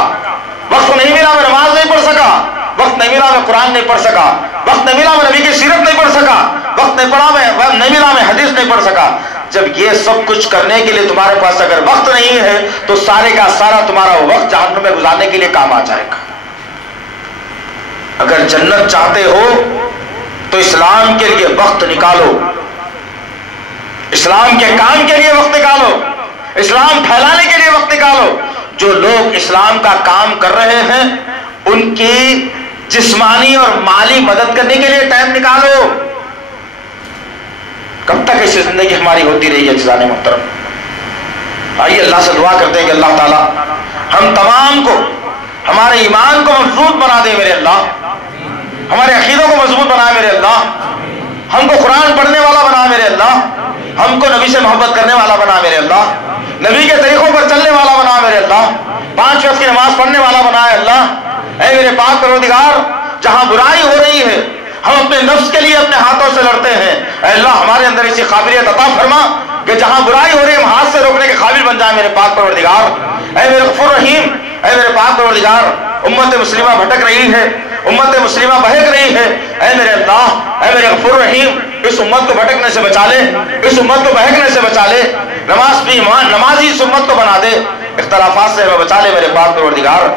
وقت نہیں ملا میں نماز نہیں پڑھ سکا، وقت نہیں ملا میں قرآن نہیں پڑھ سکا، وقت نہیں ملا میں نبی کی سیرت نہیں پڑھ سکا، وقت نہیں ملا میں حدیث نہیں پڑھ سکا۔ جب یہ سب کچھ کرنے کے لیے تمہارے پاس اگر وقت نہیں ہے تو سارے کا سارا تمہارا وقت جہنم میں گزارنے کے لیے کام آ جائے گا۔ اگر جنت چاہتے ہو تو اسلام کے لیے وقت نکالو، اسلام کے کام کے لیے وقت نکالو، اسلام پھیلانے کے لیے وقت نکالو۔ جو لوگ اسلام کا کام کر رہے ہیں ان کی جسمانی اور مالی مدد کرنے کے لیے ٹائم نکالو۔ کب تک ایسی زندگی ہماری ہوتی رہی ہے عزیزان محترم؟ آئیے اللہ سے دعا کرتے ہیں کہ اللہ تعالی ہم تمام کو ہمارے ایمان کو مضبوط بنا دے میرے اللہ، ہمارے عقیدوں کو مضبوط بنا میرے اللہ، ہم کو قرآن پڑھنے والا بنا میرے اللہ، ہم کو نبی سے محبت کرنے والا بنا میرے اللہ، نبی کے طریقوں پر چلنے والا بنا میرے اللہ، 5 وقت کی نماز پڑھنے والا بنا ہے اللہ۔ اے میرے پاک پروردگار، جہاں برائی ہو رہی ہے ہم اپنے نفس کے لیے اپنے ہاتھوں سے لڑتے ہیں، اے اللہ ہمارے اندر ایسی قابلیت عطا فرما کہ جہاں برائی ہو رہی ہے ہم ہاتھ سے روکنے کے قابل بن جائیں میرے پاک پروردگار۔ اے میرے غفور رحیم، اے میرے پاک پروردگار، امت مسلمہ بھٹک رہی ہے، امت مسلمہ بہک رہی ہے، اے میرے اللہ، اے میرے غفور رحیم، اس امت کو بھٹکنے سے بچا لے، اس امت کو بہکنے سے بچا لے، نمازی اس امت کو بنا دے، اختلافات سے ہمیں بچا لے میرے پاک پروردگار۔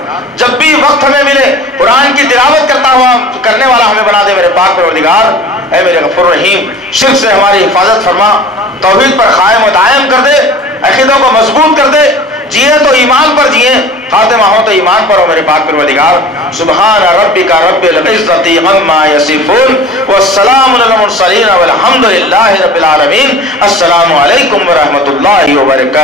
جب بھی وقت ہمیں ملے قرآن کی تلاوت کرنے والا ہمیں بنا دے میرے پاک پروردگار۔ اے میرے غفور رحیم، شرک سے ہماری حفاظت فرما، توحید پر قائم و دائم کر دے، عقیدوں کو مضبوط کر دے، جیے تو ایمان پر جیے، خاتمہ ہو تو ایمان پر ہو میرے پاک پروردگار۔ سبحان ربک رب العزۃ عما یصفون والسلام علی المرسلین والحمد للہ رب العالمین۔ السلام علیکم ورحمۃ اللہ وبرکاتہ۔